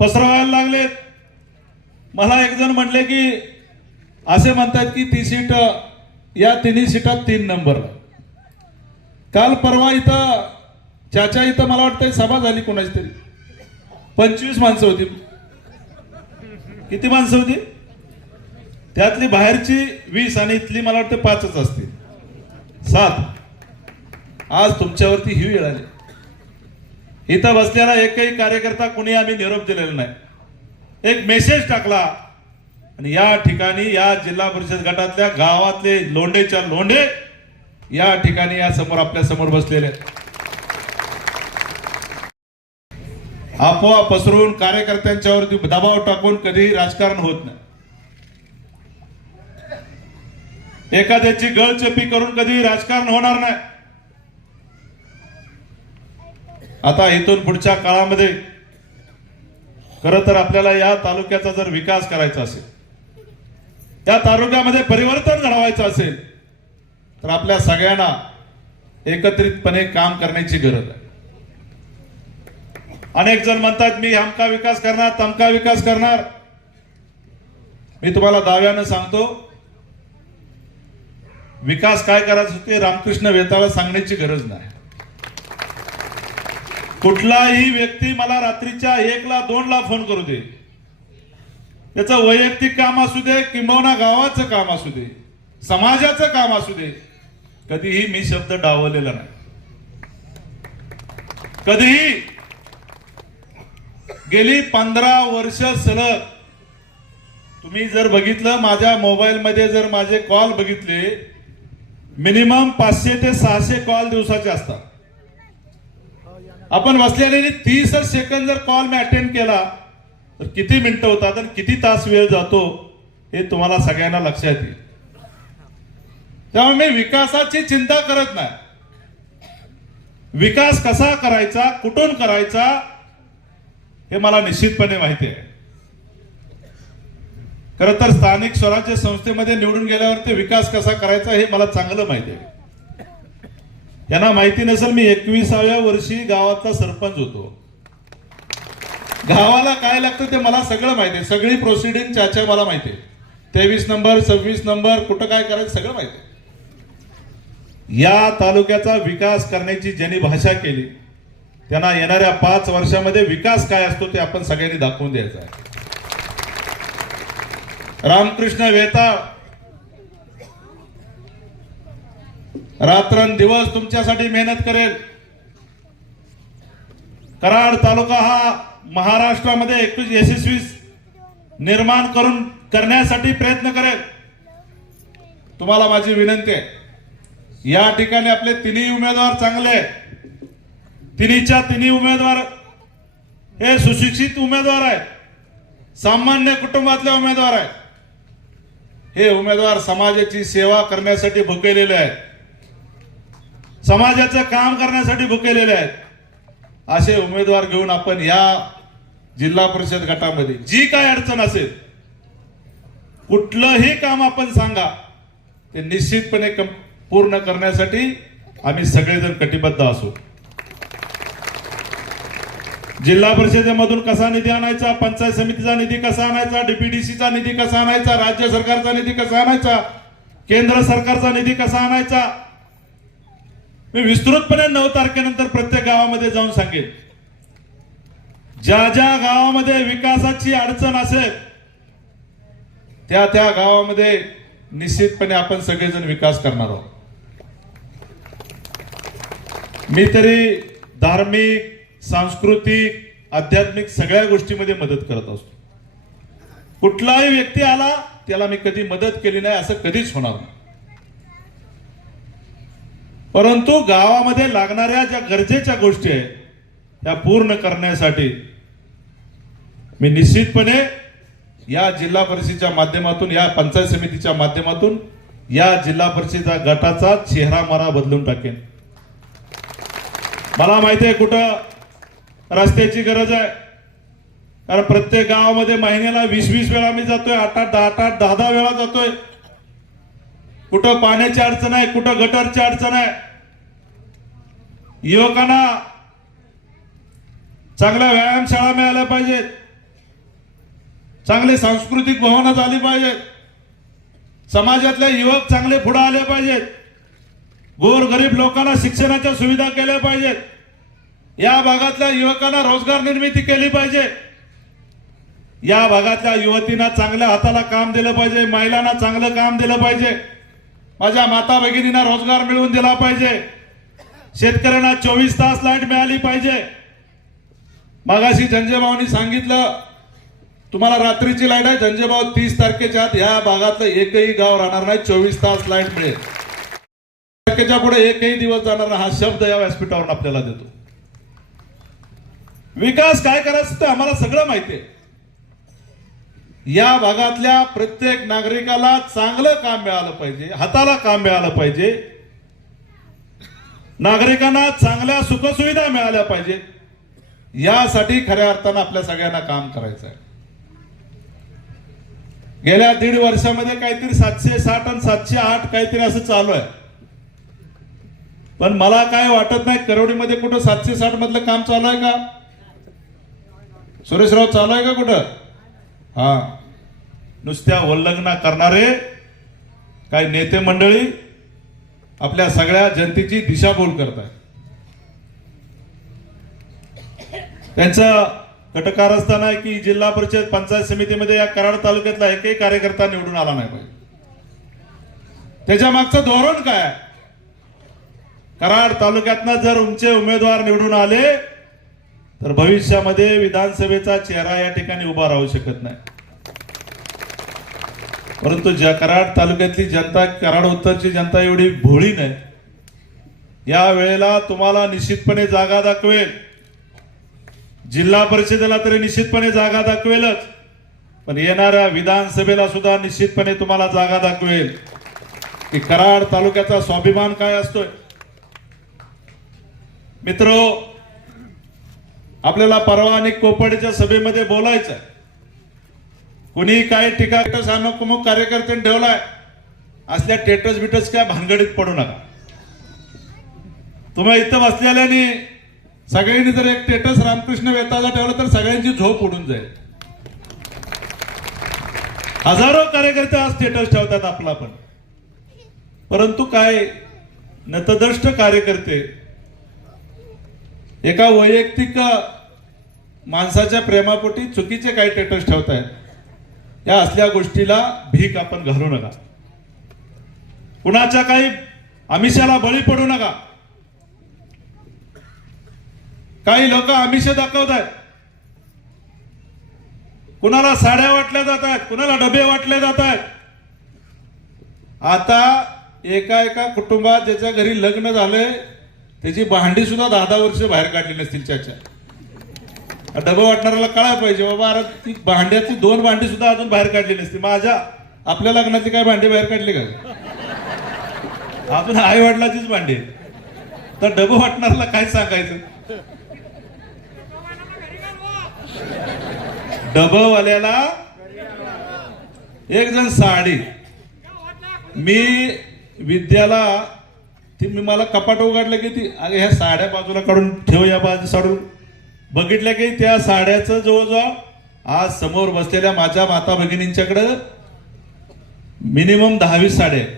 पसरवायला लागलेत. मला एक जण म्हणले की असे म्हणतात की ती सीट, या तिन्ही सीटात 3 नंबर. काल परवा इथं चाचा इथं मला वाटतं सभा झाली कोणाची तरी, 25 माणसं होती. किती माणसं होती? त्यातली बाहेरची 20 आणि इथली मला वाटतं 5च असतील, 7. आज तुमच्यावरती ही वेळ आली. इथं बसलेला एकही कार्यकर्ता कुणी आम्ही निरोप दिलेला नाही. एक मेसेज टाकला आणि या ठिकाणी या जिल्हा परिषद गटातल्या गावातले लोंढेच्या लोंढे या ठिकाणी या समोर आपल्या समोर बसलेले आहेत. अफवा पसरून कार्यकर्त्यांच्यावरती दबाव टाकून कधी राजकारण होत नाही. एखाद्याची गळचेपी करून कधी राजकारण होणार नाही. आता इथून पुढच्या काळामध्ये खरं तर आपल्याला या तालुक्याचा जर विकास करायचा असेल, या तालुक्यामध्ये परिवर्तन घडवायचं असेल तर आपल्या सगळ्यांना एकत्रितपणे काम करण्याची गरज आहे. अनेक जण म्हणतात मी अमका विकास करणार, तमका विकास करणार. मी तुम्हाला दाव्यानं सांगतो, विकास काय करायचं ते रामकृष्ण वेताळला सांगण्याची गरज नाही. कुठलाही व्यक्ती मला रात्रीच्या 1ला 2ला फोन करू दे, त्याचं वैयक्तिक काम असू दे किंबहुना गावाचं काम असू दे, समाजाचं काम असू दे, कधीही मी शब्द डावलेला नाही. कधीही. गेली 15 वर्ष सलग तुम्ही जर बघितलं, माझ्या मोबाईल मध्ये जर माझे कॉल बघितले, मिनिमम 500 ते 600 कॉल दिवसाचे असतात. आपण बसलेले 30 सेकंद जर कॉल मी अटेंड केला तर किती मिनिटं होतात आणि किती तास वेळ जातो हे तुम्हाला सगळ्यांना लक्षात येईल. त्यामुळे मी विकासाची चिंता करत नाही. विकास कसा करायचा, कुठून करायचा हे मला निश्चितपणे माहिती आहे. खरं तर स्थानिक स्वराज्य संस्थेमध्ये निवडून गेल्यावर ते विकास कसा करायचा हे मला चांगलं माहिती आहे. यांना माहिती नसेल, मी 21व्या वर्षी गावाचा सरपंच होतो. गावाला काय लागतं ते मला सगळं माहिती आहे. सगळी प्रोसिडिंग चाचा मला माहिती आहे. 23 नंबर 26 नंबर कुठं काय करायचं सगळं माहिती आहे. या तालुक्याचा विकास करण्याची ज्यांनी भाषा केली त्यांना येणाऱ्या 5 वर्षामध्ये विकास काय असतो ते आपण सगळ्यांनी दाखवून द्यायचं आहे. रामकृष्ण वेताळ रात्रंदिवस तुमच्यासाठी मेहनत करेल. कराड तालुका हा महाराष्ट्रामध्ये यशस्वी निर्माण करण्यासाठी प्रयत्न करेल. तुम्हाला माझी विनंती आहे, या ठिकाणी आपले तिन्ही उमेदवार चांगले, तिन्हीच्या तिन्ही उमेदवार हे सुशिक्षित उमेदवार आहेत, सामान्य कुटुंबातले उमेदवार आहेत. हे उमेदवार समाजाची सेवा करण्यासाठी भुकेलेले आहेत, समाजाचं काम करण्यासाठी भुकेलेले आहेत. असे उमेदवार घेऊन आपण या जिल्हा परिषद गटामध्ये जी काय अडचण असेल, कुठलंही काम आपण सांगा, ते निश्चितपणे पूर्ण करण्यासाठी आम्ही सगळेजण कटिबद्ध असू. जिल्हा परिषदेमधून कसा निधी आणायचा, पंचायत समितीचा निधी कसा आणायचा, डीपीडीसीचा निधी कसा आणायचा, राज्य सरकारचा निधी कसा आणायचा, केंद्र सरकारचा निधी कसा आणायचा, मी विस्तृतपणे 9 तारखेनंतर प्रत्येक गावामध्ये जाऊन सांगेन. ज्या ज्या गावामध्ये विकासाची अडचण असेल त्या त्या गावामध्ये निश्चितपणे आपण सगळेजण विकास करणार आहोत. मी तरी धार्मिक, सांस्कृतिक, आध्यात्मिक सगळ्या गोष्टीमध्ये मदत करत असतो. कुठलाही व्यक्ती आला त्याला मी कधी मदत केली नाही असं कधीच होणार नाही. परंतु गावामध्ये लागणाऱ्या ज्या गरजेच्या गोष्टी आहेत त्या पूर्ण करण्यासाठी मी निश्चितपणे या जिल्हा परिषदेच्या माध्यमातून, या पंचायत समितीच्या माध्यमातून या जिल्हा परिषद गटाचा चेहरा बदलून टाकेन. मला माहिती आहे कुठं रस्त्याची गरज आहे, कारण प्रत्येक गावामध्ये महिन्याला 20-20 वेळा मी जातोय, 8-8, 10-10 वेळा जातोय. कुठं पाण्याची अडचण आहे, कुठं गटरची अडचण आहे. युवकांना चांगल्या व्यायामशाळा मिळाल्या पाहिजेत, चांगले सांस्कृतिक भवनं झाली पाहिजेत, समाजातले युवक चांगले पुढे आले पाहिजेत, गोरगरीब लोकांना शिक्षणाच्या सुविधा केल्या पाहिजेत, या भागातल्या युवकांना रोजगार निर्मिती केली पाहिजे, या भागातल्या युवतींना चांगल्या हाताला काम दिलं पाहिजे, महिलांना चांगलं काम दिलं पाहिजे, माझ्या माता भगिनींना रोजगार मिळवून दिला पाहिजे, शेतकऱ्यांना 24 तास लाईट मिळाली पाहिजे. मागाशी संजयभाऊंनी सांगितलं तुम्हाला रात्रीची लाईट आहे, संजयभाऊ 30 तारखेच्या आत या भागातलं एकही गाव राहणार नाही, 24 तास लाईट मिळेल. तारखेच्या पुढे एकही दिवस जाणार नाही, हा शब्द या व्यासपीठावरून आपल्याला देतो. विकास काय करायचं ते आम्हाला सगळं माहिती आहे. या भागातल्या प्रत्येक नागरिकाला चांगलं काम मिळालं पाहिजे, हाताला काम मिळालं पाहिजे, नागरिकांना चांगल्या सुखसुविधा मिळाल्या पाहिजेत. यासाठी खऱ्या अर्थानं आपल्या सगळ्यांना काम करायचं आहे. गेल्या 1.5 वर्षामध्ये काहीतरी 760 आणि 708 काहीतरी असं चालू आहे. पण मला काय वाटत नाही करोडीमध्ये कुठं 760 मधलं काम चालू आहे का? सुरेशराव चालू आहे का कुठं? हा, नुसत्या उल्लंघना करणारे काही नेते मंडळी आपल्या सगळ्या जनतेची दिशाभूल करतात. त्यांचं कटकारस्थान आहे की जिल्हा परिषद पंचायत समितीमध्ये या कराड तालुक्यातला एकही कार्यकर्ता निवडून आला नाही पाहिजे. त्याच्या मागचं धोरण काय आहे? कराड तालुक्यातनं जर उमचे उमेदवार निवडून आले तर भविष्यामध्ये विधानसभेचा चेहरा या ठिकाणी उभा राहू शकत नाही. परंतु ज्या कराड तालुक्यातली जनता, कराड उत्तरची जनता एवढी भोळी नाही. या वेळेला तुम्हाला निश्चितपणे जागा दाखवेल, जिल्हा परिषदेला तरी निश्चितपणे जागा दाखवेलच, पण येणाऱ्या विधानसभेला सुद्धा निश्चितपणे तुम्हाला जागा दाखवेल की कराड तालुक्याचा स्वाभिमान काय असतोय. मित्रो, आपल्याला परवा आणि कोपर्डीच्या सभेमध्ये बोलायचं आहे. कुणी काही टीका अमुक कार्यकर्त्यांनी ठेवलाय, असल्या टेटस बिटस काय भानगडीत पडू नका. तुम्ही इथं बसलेल्यानी सगळ्यांनी जर एक स्टेटस रामकृष्ण वेताचा ठेवला तर सगळ्यांची झोप उडून जाईल. हजारो कार्यकर्ते आज स्टेटस ठेवतात आपला पण, परंतु काय नतद्रष्ट कार्यकर्ते एका वैयक्तिक माणसाच्या प्रेमापोटी चुकीचे काही स्टेटस ठेवतायत. या असल्या गोष्टीला भीक आपण घालू नका, कुणाच्या काही आमिषाला बळी पडू नका. काही लोक आमिष दाखवत आहेत, कुणाला साड्या वाटल्या जात आहेत, कुणाला डबे वाटले जात आहेत. आता एका कुटुंबात ज्याच्या घरी लग्न झालंय त्याची भांडी सुद्धा 10-10 वर्ष बाहेर काढली नसतील. त्याच्या डबं वाटणाऱ्याला कळायला पाहिजे बाबा, अरे ती भांड्यातली 2 भांडी सुद्धा अजून बाहेर काढली नसती. आपल्या लग्नातली काय भांडी बाहेर काढली का? अजून आई वडिलाचीच भांडी. तर डबं वाटणाऱ्याला काय सांगायचं? डबवाल्याला एक जण साडी, मी विद्याला ती मी मला कपाट उघडलं की ती अगे ह्या साड्या बाजूला काढून ठेव, या बाजू साडून बघितलं की त्या साड्याचं जवळजवळ आज समोर बसलेल्या माझ्या माता भगिनींच्याकडं मिनिमम 10-20 साड्या आहेत.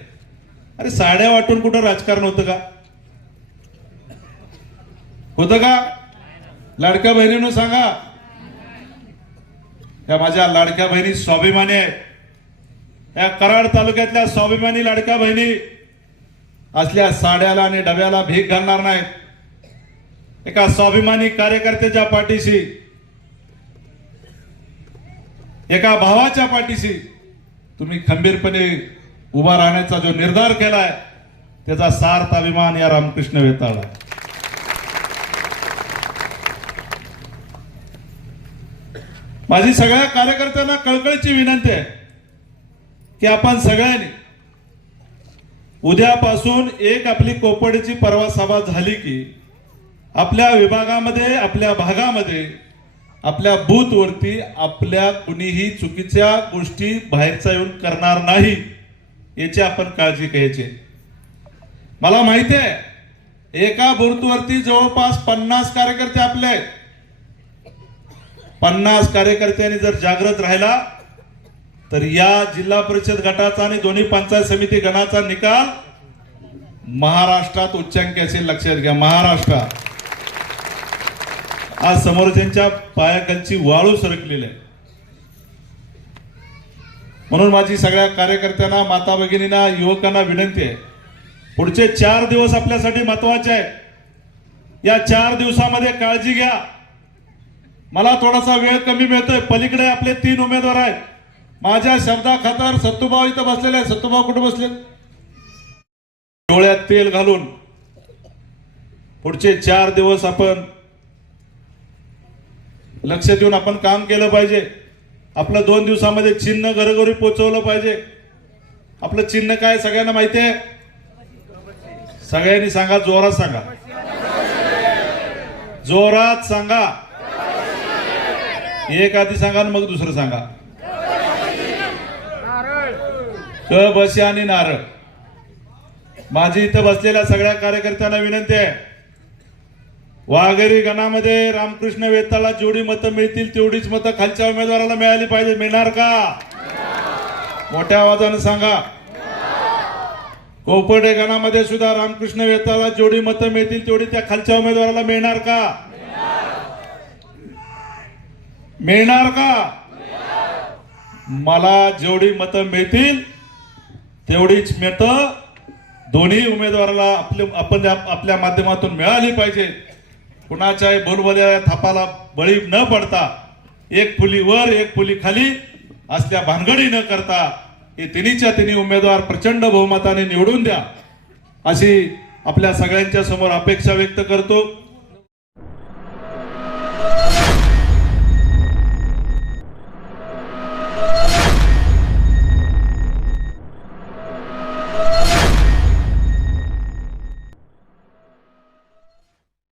अरे साड्या वाटून कुठं राजकारण होतं का? होतं का? लाडक्या बहिणींनो सांगा. या माझ्या लाडक्या बहिणी स्वाभिमानी आहेत. या कराड तालुक्यातल्या स्वाभिमानी लाडक्या बहिणी असल्या साड्याला आणि डब्याला भीक घालणार नाहीत. एका स्वाभिमानी कार्यकर्त्याच्या पाठीशी, एका भावाच्या पाठीशी तुम्ही खंबीरपणे उभा राहण्याचा जो निर्धार केलाय त्याचा सार्थ अभिमान या रामकृष्ण वेताळला. माझी सगळ्या कार्यकर्त्यांना कळकळीची विनंती आहे की आपण सगळ्यांनी उद्यापासून एक आपली कोपडीची परवा सभा झाली की आपल्या विभागामध्ये, आपल्या भागामध्ये, आपल्या बूथवरती आपल्या कुणीही चुकीच्या गोष्टी बाहेरचा येऊन करणार नाही याची आपण काळजी घ्यायची. मला माहिती आहे एका बूथवरती जवळपास 50 कार्यकर्ते आपले आहेत. 50 कार्यकर्त्यांनी जर जागृत राहिला तर या जिल्हा परिषद गटाचा आणि दोन्ही पंचायत समिती गणाचा निकाल महाराष्ट्रात उच्चांकी असेल. लक्षात घ्या, महाराष्ट्रात. आज समोरच्यांच्या पायाखालची वाळू सरकलेली आहे. म्हणून माझी सगळ्या कार्यकर्त्यांना, माता भगिनींना, युवकांना विनंती आहे, पुढचे 4 दिवस आपल्यासाठी महत्वाचे आहे. या 4 दिवसामध्ये काळजी घ्या. मला थोडासा वेळ कमी मिळतोय. पलीकडे आपले 3 उमेदवार आहेत. माझ्या शब्दाखातर सत्तूभाऊ इथं बसलेले आहेत. सत्तूभाऊ कुठे बसले? डोळ्यात तेल घालून पुढचे 4 दिवस आपण लक्ष देऊन आपण काम केलं पाहिजे. आपलं 2 दिवसामध्ये चिन्ह घरोघरी पोहोचवलं पाहिजे. आपलं चिन्ह काय सगळ्यांना माहिती आहे? सगळ्यांनी सांगा, जोरात सांगा, जोरात सांगा. एक आधी सांगा आणि मग दुसरं सांगा. क बशी आणि नारळ. माझी इथं बसलेल्या सगळ्या कार्यकर्त्यांना विनंती आहे, वाघेरी गणामध्ये रामकृष्ण वेताळला जेवढी मतं मिळतील तेवढीच मतं खालच्या उमेदवाराला मिळाली पाहिजे. मिळणार का? मोठ्या आवाजाने सांगा. कोपर्डे गणामध्ये सुद्धा रामकृष्ण वेताळला जेवढी मतं मिळतील तेवढी त्या खालच्या उमेदवाराला मिळणार का? मिळणार का? मला जेवढी मतं मिळतील तेवढीच मतं दोन्ही उमेदवाराला आपण आपल्या माध्यमातून मिळाली पाहिजे. कुणाच्याही बोलबोल्या थापाला बळी न पडता, एक फुली वर एक फुली खाली असल्या भानगडी न करता हे तिन्हीच्या तिन्ही उमेदवार प्रचंड बहुमताने निवडून द्या अशी आपल्या सगळ्यांच्या समोर अपेक्षा व्यक्त करतो.